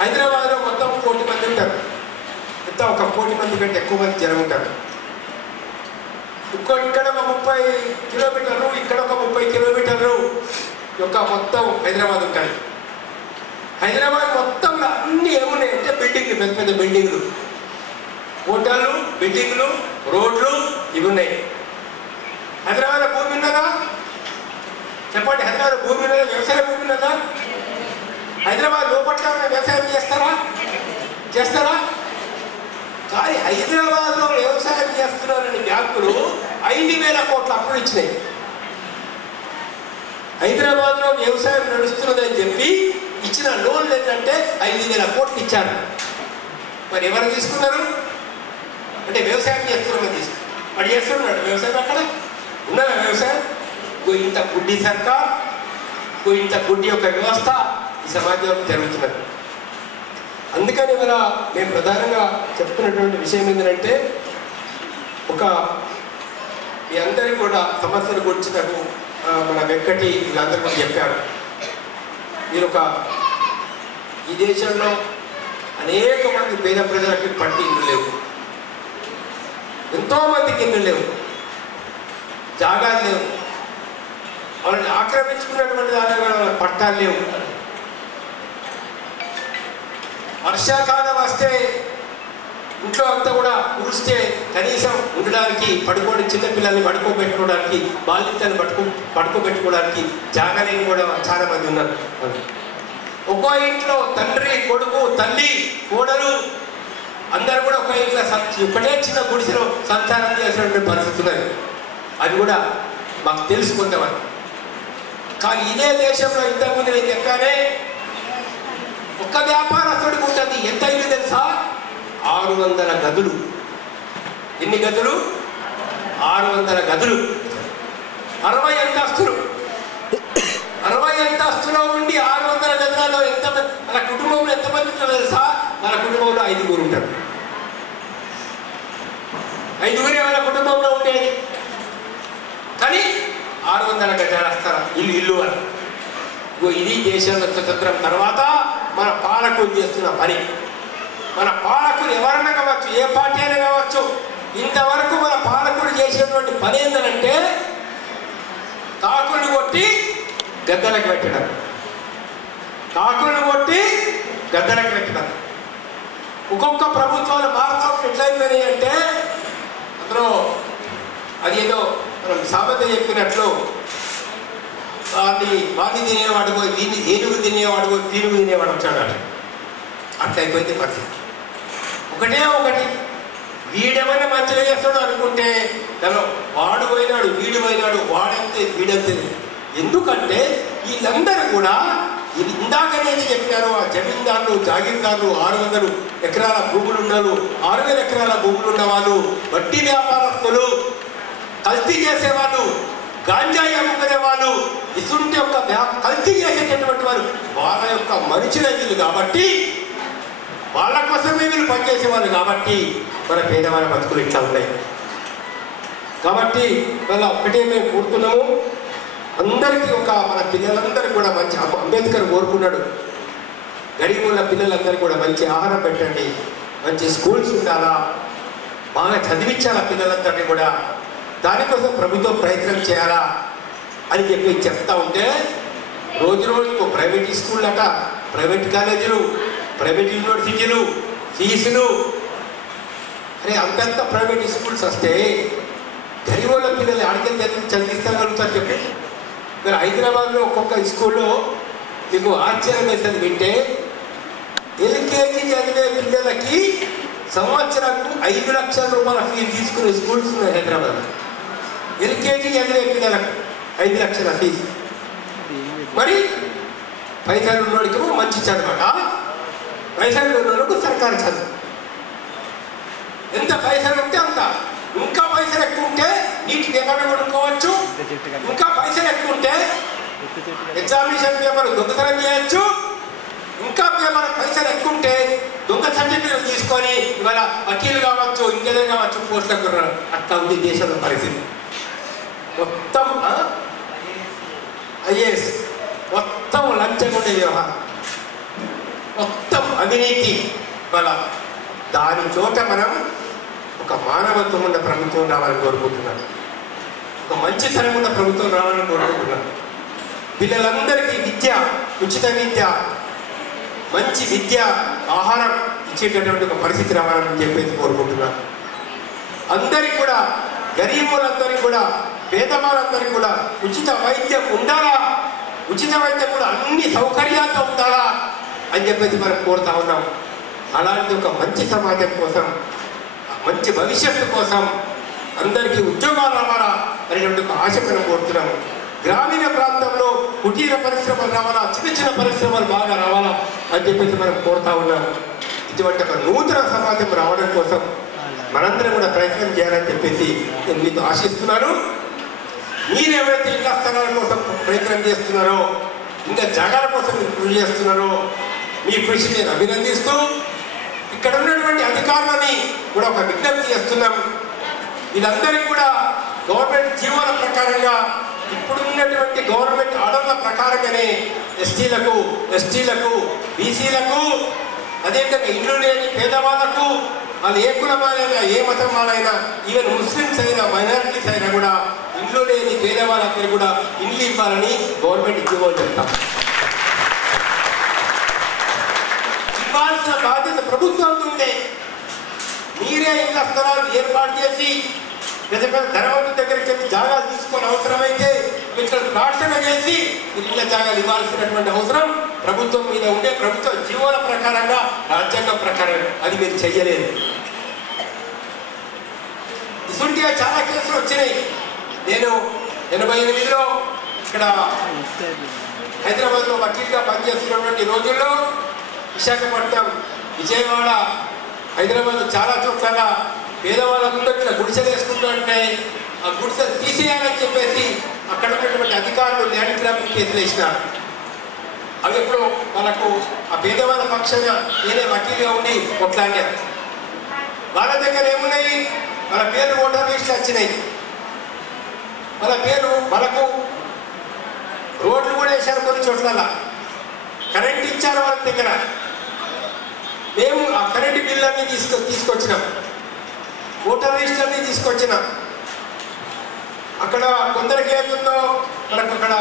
హైదరాబాద్లో మొత్తం 1 కోటి మంది ఉంటారు. ఎంత 1 కోటి మంది కంటే ఎక్కువ మంది జనం ఉంటారు. ఇక్కడ ఒక 30 కిలోమీటర్లు, ఇక్కడ ఒక 30 కిలోమీటర్లు యొక్క మొత్తం హైదరాబాద్ ఉంటాయి. హైదరాబాద్ మొత్తంలో అన్ని ఏమున్నాయి అంటే బిల్డింగ్లు, పెద్ద పెద్ద బిల్డింగ్లు, హోటళ్ళు, బిల్డింగ్లు, రోడ్లు ఇవి ఉన్నాయి. హైదరాబాద్లో భూమి ఉన్నదా చెప్పండి? హైదరాబాద్ భూమి ఉన్నదా? వ్యవసాయ భూమి ఉన్నదా? హైదరాబాద్ లోపట్ల వ్యవసాయం చేస్తారా? కానీ హైదరాబాద్లో వ్యవసాయం చేస్తున్నారని బ్యాంకులు 5,000 కోట్ల అప్పులు ఇచ్చినాయి. హైదరాబాద్లో వ్యవసాయం నడుస్తున్నదని చెప్పి ఇచ్చిన లోన్లు ఏంటంటే 5,000 కోట్లు ఇచ్చారు. మరి ఎవరు తీసుకున్నారు? అంటే వ్యవసాయం చేస్తున్నామని తీసుకున్నారు. వాడు చేస్తున్నాడు వ్యవసాయం. అక్కడ ఉన్నదా వ్యవసాయం? ఇంత గుడ్డి సర్కార్, ఇంత గుడ్డి యొక్క వ్యవస్థ ఈ సమాజంలో జరుగుతున్నది. అందుకని మన మేము ప్రధానంగా చెప్తున్నటువంటి విషయం ఏంటంటే, మీ అందరికీ కూడా సమస్యలు గురించి నాకు మన వెంకటి వీళ్ళందరూ కూడా చెప్పారు. మీరు ఈ దేశంలో అనేక మంది పేద ప్రజలకి పట్టి ఇల్లు లేవు, ఎంతోమందికి ఇల్లు లేవు, జాగాలు లేవు, వాళ్ళని ఆక్రమించుకున్నటువంటి దాని పట్టాలు లేవు. వర్షాకాలం వస్తే ఇంట్లో అంతా కూడా కురిస్తే కనీసం ఉండడానికి చిన్నపిల్లల్ని పడుకోబెట్టుకోవడానికి, బాలింతల్ని పడుకోబెట్టుకోవడానికి జాగాలేని కూడా చాలా మంది ఉన్నారు. ఒక్కో ఇంట్లో తండ్రి, కొడుకు, తల్లి, కోడలు అందరూ కూడా ఒక ఇంట్లో ఒకటే చిన్న గుడిసెలో సంసారం చేసినటువంటి పరిస్థితి ఉన్నది. అది కూడా మాకు తెలుసు కొంతమంది. కానీ ఇదే దేశంలో ఇంతకుముందు నేను చెప్పానే, ఒక్క వ్యాపారస్తుడికి ఉంటుంది ఎంత ఇల్లు తెలుసా? 600 గదులు. ఎన్ని గదులు? 600 గదులు. 60 అంతస్తులు. 60 అంతస్తులో ఉండి 600 గదులలో మన కుటుంబంలో ఎంతమంది ఉంటారు తెలుసా? మన కుటుంబంలో 5 ఉంటారు. 5 మన కుటుంబంలో ఉండేది. కానీ 600 గజాలు వస్తారా ఇల్లు అని. ఇది దేశంలో స్వతంత్రం తర్వాత మన పాలకులు చేస్తున్న పని. మన పాలకులు ఎవరన్నా కావచ్చు, ఏ పార్టీ అయినా కావచ్చు, ఇంతవరకు మన పాలకులు చేసేటువంటి పని ఏంటంటే కాకులను కొట్టి గద్దలకు పెట్టడం, కాకులను కొట్టి గద్దలకు పెట్టడం. ఒక్కొక్క ప్రభుత్వాలు మారుతాం ఎట్లయిపోయినాయి అంటే అందులో అది ఏదో మనం సామెత చెప్పినట్లు వాడిని తినేవాడు పోయి దీన్ని ఏనుగు తినేవాడు పోయి పీనుగు తినేవాడు వచ్చాడు. అట్లయిపోయింది పరిస్థితి. ఒకటి వీడేమైనా మంచిగా చేస్తాడు అనుకుంటే దానిలో వాడు పోయినాడు, వీడు పోయినాడు, వాడంతే వీడంతే. ఎందుకంటే వీళ్ళందరూ కూడా ఇది ఇందాకనేది చెప్పినారు. ఆ జమీందారులు, జాగీర్దారులు, 600 ఎకరాల భూములు ఉన్నవాళ్ళు, 6,000 ఎకరాల భూములు ఉన్నవాళ్ళు, వడ్డీ వ్యాపారస్తులు, కల్తీ చేసేవాళ్ళు, గాంజాయి అమ్ముకునే వాళ్ళు, ఇసుంటి యొక్క కల్తీ చేసేటటువంటి వారు వాళ్ళ యొక్క మనుషుల వీళ్ళు కాబట్టి, వాళ్ళ కోసమే వీళ్ళు పనిచేసేవాళ్ళు కాబట్టి మన పేదవాళ్ళ బతుకులు ఇట్లా ఉన్నాయి. కాబట్టి వాళ్ళ ఒకటే మేము కోరుతున్నాము, అందరికీ మన పిల్లలందరికీ కూడా మంచి అంబేద్కర్ కోరుకున్నాడు, గరీబుల పిల్లలందరూ కూడా మంచి ఆహారం పెట్టండి, మంచి స్కూల్స్ ఉండాలా, బాగా చదివించాలా పిల్లలందరినీ కూడా, దానికోసం ప్రభుత్వం ప్రయత్నం చేయాలా అని చెప్పి చెప్తా ఉంటే రోజు రోజుకు ప్రైవేట్ స్కూళ్ళట ప్రైవేట్ కాలేజీలు, ప్రైవేట్ యూనివర్సిటీలు, ఫీజులు, అరే అంతంత ప్రైవేట్ స్కూల్స్ వస్తే గరీబ్ వాళ్ళ పిల్లలు ఆడికి చదివిస్తాగలుగుతారు చెప్పి. మీరు హైదరాబాద్లో ఒక్కొక్క స్కూల్లో మీకు ఆశ్చర్యం వేసేది వింటే ఎల్కేజీ చదివే పిల్లలకి సంవత్సరానికి 5 లక్షల రూపాయల ఫీజు తీసుకునే స్కూల్స్ ఉన్నాయి హైదరాబాద్. ఎల్కేజీ చదివే పిల్లలకు 5 లక్షల ఫీజు. మరి పైసలు ఉన్నోడికి మంచి చదవక, పైసలు ఉన్నోళ్ళకు సర్కారు చదువు. ఎంత పైసలు ఉంటే అంత. ఇంకా పైసలు ఎక్కువ ఉంటే నీటి పేపర్ కొనుక్కోవచ్చు, ఇంకా పైసలు ఎక్కువ ఉంటే ఎగ్జామినేషన్ పేపర్ దొంగతనం చేయొచ్చు, ఇంకా పేపర్ పైసలు ఎక్కువ ఉంటే దొంగ సర్టిఫికేట్ తీసుకొని ఇవాళ వకీలు కావచ్చు, ఇంజనీర్ కావచ్చు, పోస్టులకు కొన్నారు. అట్లా ఉంది దేశంలో పరిస్థితి. మొత్తం ఐఏఎస్, మొత్తం లంచంగా ఉండే వ్యవహారం, మొత్తం అవినీతి. ఇవాళ దాని చోట మనం ఒక మానవత్వం ఉన్న ప్రభుత్వం రావాలని కోరుకుంటున్నాను. ఒక మంచితనం ఉన్న ప్రభుత్వం రావాలని కోరుకుంటున్నాను. పిల్లలందరికీ విద్య, ఉచిత విద్య, మంచి విద్య, ఆహారం ఇచ్చేటటువంటి ఒక పరిస్థితి రావాలని చెప్పేసి కోరుకుంటున్నాను. అందరికీ కూడా, గరీబులందరికీ కూడా, పేదవాళ్ళందరికీ కూడా ఉచిత వైద్యం ఉండాలా, ఉచిత వైద్యం కూడా అన్ని సౌకర్యాలతో ఉండాలా అని చెప్పేసి మనం కోరుతా ఉన్నాం. అలాంటి ఒక మంచి సమాజం కోసం, మంచి భవిష్యత్తు కోసం అందరికీ ఉద్యోగాలు రావాలా అనేటువంటి ఒక ఆశ మనం కోరుతున్నాము. గ్రామీణ ప్రాంతంలో కుటీర పరిశ్రమలు రావాలా, చిన్న చిన్న పరిశ్రమలు బాగా రావాలా అని చెప్పేసి మనం కోరుతా ఉన్నాము. ఇటువంటి ఒక నూతన సమాజం రావడం కోసం మనందరం కూడా ప్రయత్నం చేయాలని చెప్పేసి నేను మీతో ఆశిస్తున్నాను. మీరు ఎవరైతే ఇళ్ల స్థలాల కోసం ప్రయత్నం చేస్తున్నారో, ఇంకా జాగాల కోసం మీరు కృషి చేస్తున్నారో, మీ కృషి నేను అభినందిస్తూ ఇక్కడ ఉన్నటువంటి అధికారులని కూడా ఒక విజ్ఞప్తి చేస్తున్నాం. వీళ్ళందరికీ కూడా గవర్నమెంట్ జీవోల ప్రకారంగా, ఇప్పుడు ఉన్నటువంటి గవర్నమెంట్ ఆర్డర్ల ప్రకారంగానే ఎస్టీలకు, బీసీలకు, అదేవిధంగా ఇల్లు లేని పేదవాళ్లకు, వాళ్ళు ఏ కులమాలైనా, ఏ మతం వాళ్ళైనా, ఈవెన్ ముస్లిమ్స్ అయినా, మైనారిటీస్ అయినా కూడా ఇల్లు లేని పేదవాళ్ళందరూ కూడా ఇల్లు ఇవ్వాలని గవర్నమెంట్ జీవోలు చెప్తాం. ఇవ్వాల్సిన బాధ్యత ప్రభుత్వంతో ఉండే. మీరే ఇళ్ల స్థలాలు ఏర్పాటు చేసి పెద్ద పెద్ద ధనవంతుల దగ్గరికి వెళ్ళి జాగాలు తీసుకొని అవసరమైతే ఇక్కడ ప్రార్థన చేసి ఇళ్ల జాగాలు ఇవ్వాల్సినటువంటి అవసరం ప్రభుత్వం మీద ఉండే. ప్రభుత్వ జీవోల ప్రకారంగా, రాజ్యాంగం ప్రకారంగా అది మీరు చెయ్యలేదు. ఇసుంటిగా చాలా కేసులు వచ్చినాయి. నేను 88లో ఇక్కడ హైదరాబాద్లో వకీల్గా పనిచేస్తున్నటువంటి రోజుల్లో విశాఖపట్నం, విజయవాడ, హైదరాబాద్ చాలా చోట్ల పేదవాళ్ళందరూ ఇట్లా గుడిసెలు వేసుకుంటుంటే ఆ గుడిసెలు తీసేయాలని చెప్పేసి అక్కడ ఉన్నటువంటి అధికారులు ల్యాండ్ గ్రాబింగ్ కేసులు వేసినారు. అవి ఎప్పుడు వాళ్ళకు ఆ పేదవాళ్ళ పక్షంగా నేనే వకీలుగా ఉండి కొట్లాడాను. వాళ్ళ దగ్గర ఏమున్నాయి, వాళ్ళ పేరు ఓటర్ లిస్టులు వచ్చినాయి, వాళ్ళ పేరు, వాళ్ళకు రోడ్లు కూడా వేశారు కొన్ని చోట్ల, కరెంట్ ఇచ్చారు వాళ్ళ దగ్గర. మేము ఆ కరెంట్ బిల్లన్నీ తీసుకొచ్చినాం, ఓటర్ లిస్టులన్నీ తీసుకొచ్చినాం. అక్కడ కొందరికి ఏముందో మనకు అక్కడ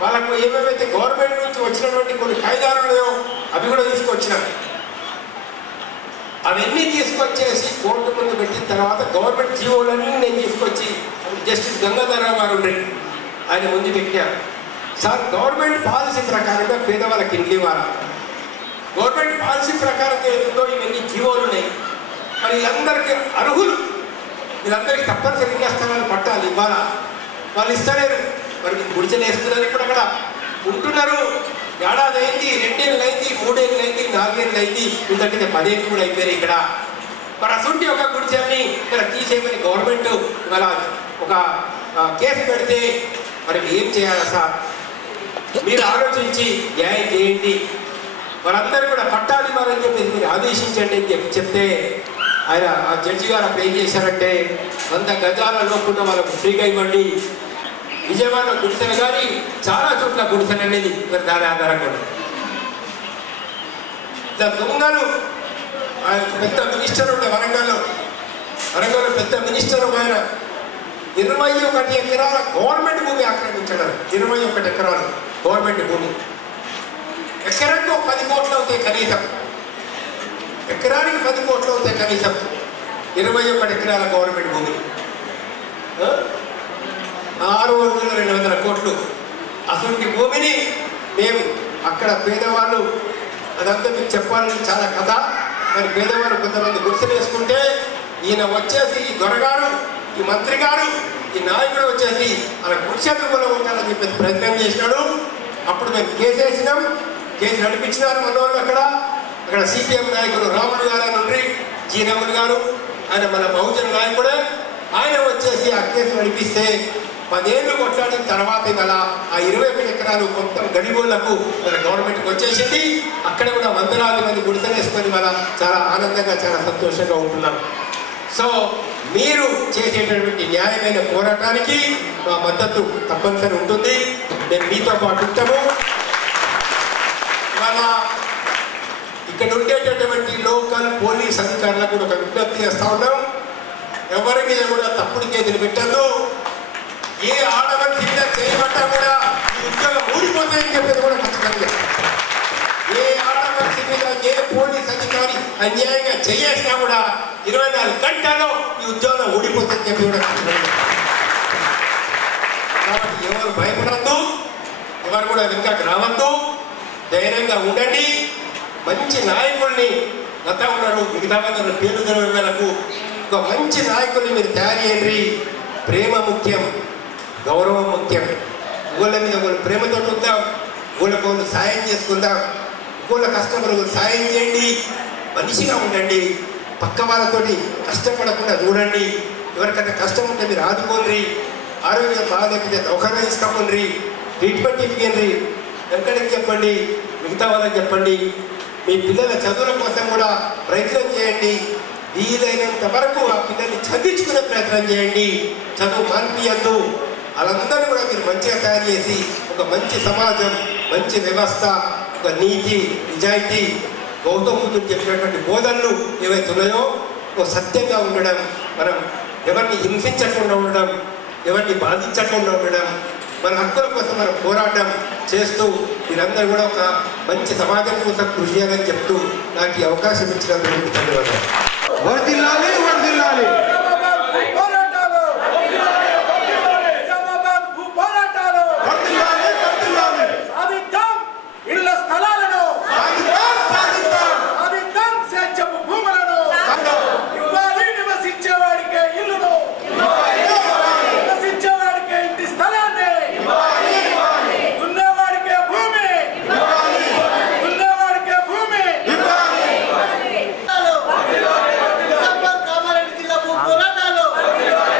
వాళ్ళకు ఏమేమైతే గవర్నమెంట్ నుంచి వచ్చినటువంటి కొన్ని కాయిదాలు ఉన్నాయో అవి కూడా తీసుకొచ్చినాం. అవన్నీ తీసుకొచ్చేసి కోర్టు ముందు పెట్టిన తర్వాత గవర్నమెంట్ జీవోలన్నీ నేను తీసుకొచ్చి జస్టిస్ గంగాధరరావు గారు ఆయన ముందు పెట్టారు. సార్, గవర్నమెంట్ పాలసీ ప్రకారంగా పేదవాళ్ళకి ఇండ్లు ఇవ్వాలి. గవర్నమెంట్ పాలసీ ప్రకారం ఏదో ఇవన్నీ జీవోలు ఉన్నాయి. మరి వీళ్ళందరికీ అర్హులు, వీళ్ళందరికీ తప్పనిసరి ఇళ్ల స్థలాలు పట్టాలి, ఇవ్వాలా. వాళ్ళు ఇస్తలేరు. మరి గుడిసెలు వేస్తున్నారు, ఇప్పుడు అక్కడ ఉంటున్నారు. ఏడాది అయింది, 2 ఏళ్ళు అయింది, 3 ఏళ్ళు అయింది, 4 ఏళ్ళు అయింది, ఇంతకంటే 10 ఏళ్ళు కూడా అయిపోయాయి ఇక్కడ. మరి అసలు ఒక గుడిసెల్ని ఇక్కడ తీసేయమని గవర్నమెంట్ ఇవాళ ఒక కేసు పెడితే మరి ఏం చేయాలి సార్? మీరు ఆలోచించి న్యాయం చేయండి. వాళ్ళందరూ కూడా పట్టాలు ఇవ్వాలని చెప్పి మీరు ఆదేశించండి అని చెప్తే ఆయన ఆ జడ్జి గారు అప్పుడు ఏం చేశారంటే 100 గజాల లోపల వాళ్ళకు ఫ్రీగా ఇవ్వండి. విజయవాడ గుడిసెలు కానీ చాలా చోట్ల గుడిసెలు అనేది దాని ఆధారంగా ఇలా దొంగలు. పెద్ద మినిస్టర్ ఉండే వరంగల్లో పెద్ద మినిస్టర్ ఆయన 21 ఎకరాల గవర్నమెంట్ భూమి ఆక్రమించడం. 21 ఎకరాలు గవర్నమెంట్ భూమి ఎకరానికి 10 కోట్లు అవుతాయి కనీసం. ఎకరానికి 10 కోట్లు అవుతాయి కనీసం. 21 ఎకరాల గవర్నమెంట్ భూమిని 6,200 కోట్లు. అసలు భూమిని మేము అక్కడ పేదవాళ్ళు, అదంతా మీకు చెప్పాలని చాలా కథ. మరి పేదవాళ్ళు కొంతమంది గుర్తు వేసుకుంటే ఈయన వచ్చేసి ఈ దొరగారు, ఈ మంత్రి గారు, ఈ నాయకుడు వచ్చేసి అలా కుర్చీలో ఉంటారని చెప్పేసి ప్రయత్నం చేసినాడు. అప్పుడు మేము కేసు వేసినాం. కేసు నడిపించినారు మన వాళ్ళు. అక్కడ సిపిఎం నాయకుడు రాముడు గారు నుండి జీరాములు గారు, ఆయన మన బహుజన నాయకుడే. ఆయన వచ్చేసి ఆ కేసు నడిపిస్తే 10 ఏళ్ళు కొట్లాడిన తర్వాత ఇవాళ ఆ 21 ఎకరాలు మొత్తం గడిబోళ్లకు మన గవర్నమెంట్కి వచ్చేసింది. అక్కడ కూడా వందలాది మంది గుడిసెలేసుకొని మన చాలా ఆనందంగా చాలా సంతోషంగా ఉంటున్నాం. సో మీరు చేసేటటువంటి న్యాయమైన పోరాటానికి మా మద్దతు తప్పనిసరి ఉంటుంది. మేము మీతో పాటు ఉంటాము. ఇవాళ ఇక్కడ ఉండేటటువంటి లోకల్ పోలీస్ అధికారులకు కూడా ఒక విజ్ఞప్తి చేస్తా ఉన్నాం. ఎవరి మీద కూడా తప్పుడు కేసులు పెట్టద్దు. ఏ ఆడమని కింద చేయబట్టా కూడా ఈ ఉద్యోగం ఊడిపోతాయని చెప్పేది కూడా ఖచ్చితంగా. ఏ ఆడమనిషి మీద ఏ పోలీస్ అధికారి అన్యాయంగా చేసినా కూడా 24 గంటల్లో ఈ ఉద్యోగం ఊడిపోతుందని చెప్పి కూడా ఖచ్చితంగా. కాబట్టి ఎవరు భయపడద్దు, ఎవరు కూడా వెనుకకు రావద్దు, ధైర్యంగా ఉండండి. మంచి నాయకుల్ని గత ఉన్నారు, మిగతా మంది పేరు వేలకు ఒక మంచి నాయకుల్ని మీరు తయారు చేయండి. ప్రేమ ముఖ్యం, గౌరవం ముఖ్యం. ఊళ్ళ మీద వాళ్ళు ప్రేమతో ఉందాం, ఊళ్ళకు వాళ్ళు సాయం చేసుకుందాం. ఊళ్ళ కష్టపడి సాయం చేయండి, మనిషిగా ఉండండి. పక్క వాళ్ళతోటి కష్టపడకుండా చూడండి. ఎవరికైనా కష్టం ఉంటే మీరు ఆదుకోండి. ఆరోగ్యం బాగాలేకపోతే దవాఖానా తీసుకోండి, ట్రీట్మెంట్ ఇవ్వండి. వెంకటకి చెప్పండి, మిగతా వాళ్ళకి చెప్పండి. మీ పిల్లల చదువుల కోసం కూడా ప్రయత్నం చేయండి. వీలైనంత వరకు ఆ పిల్లల్ని చదివించుకునే ప్రయత్నం చేయండి. చదువు మాన్పియద్దు. వాళ్ళందరూ కూడా మీరు మంచిగా తయారు చేసి ఒక మంచి సమాజం, మంచి వ్యవస్థ, ఒక నీతి, నిజాయితీ, గౌతమ బుద్ధుడు చెప్పినటువంటి బోధనలు ఏవైతే ఉన్నాయో సత్యంగా ఉండడం, మనం ఎవరిని హింసించకుండా ఉండడం, ఎవరిని బాధించకుండా ఉండడం, మన హక్కుల కోసం మనం పోరాటం చేస్తూ మీరందరూ కూడా ఒక మంచి సమాజం కోసం కృషి చేయాలని చెప్తూ నాకు ఈ అవకాశం ఇచ్చినందుకు ధన్యవాదాలు.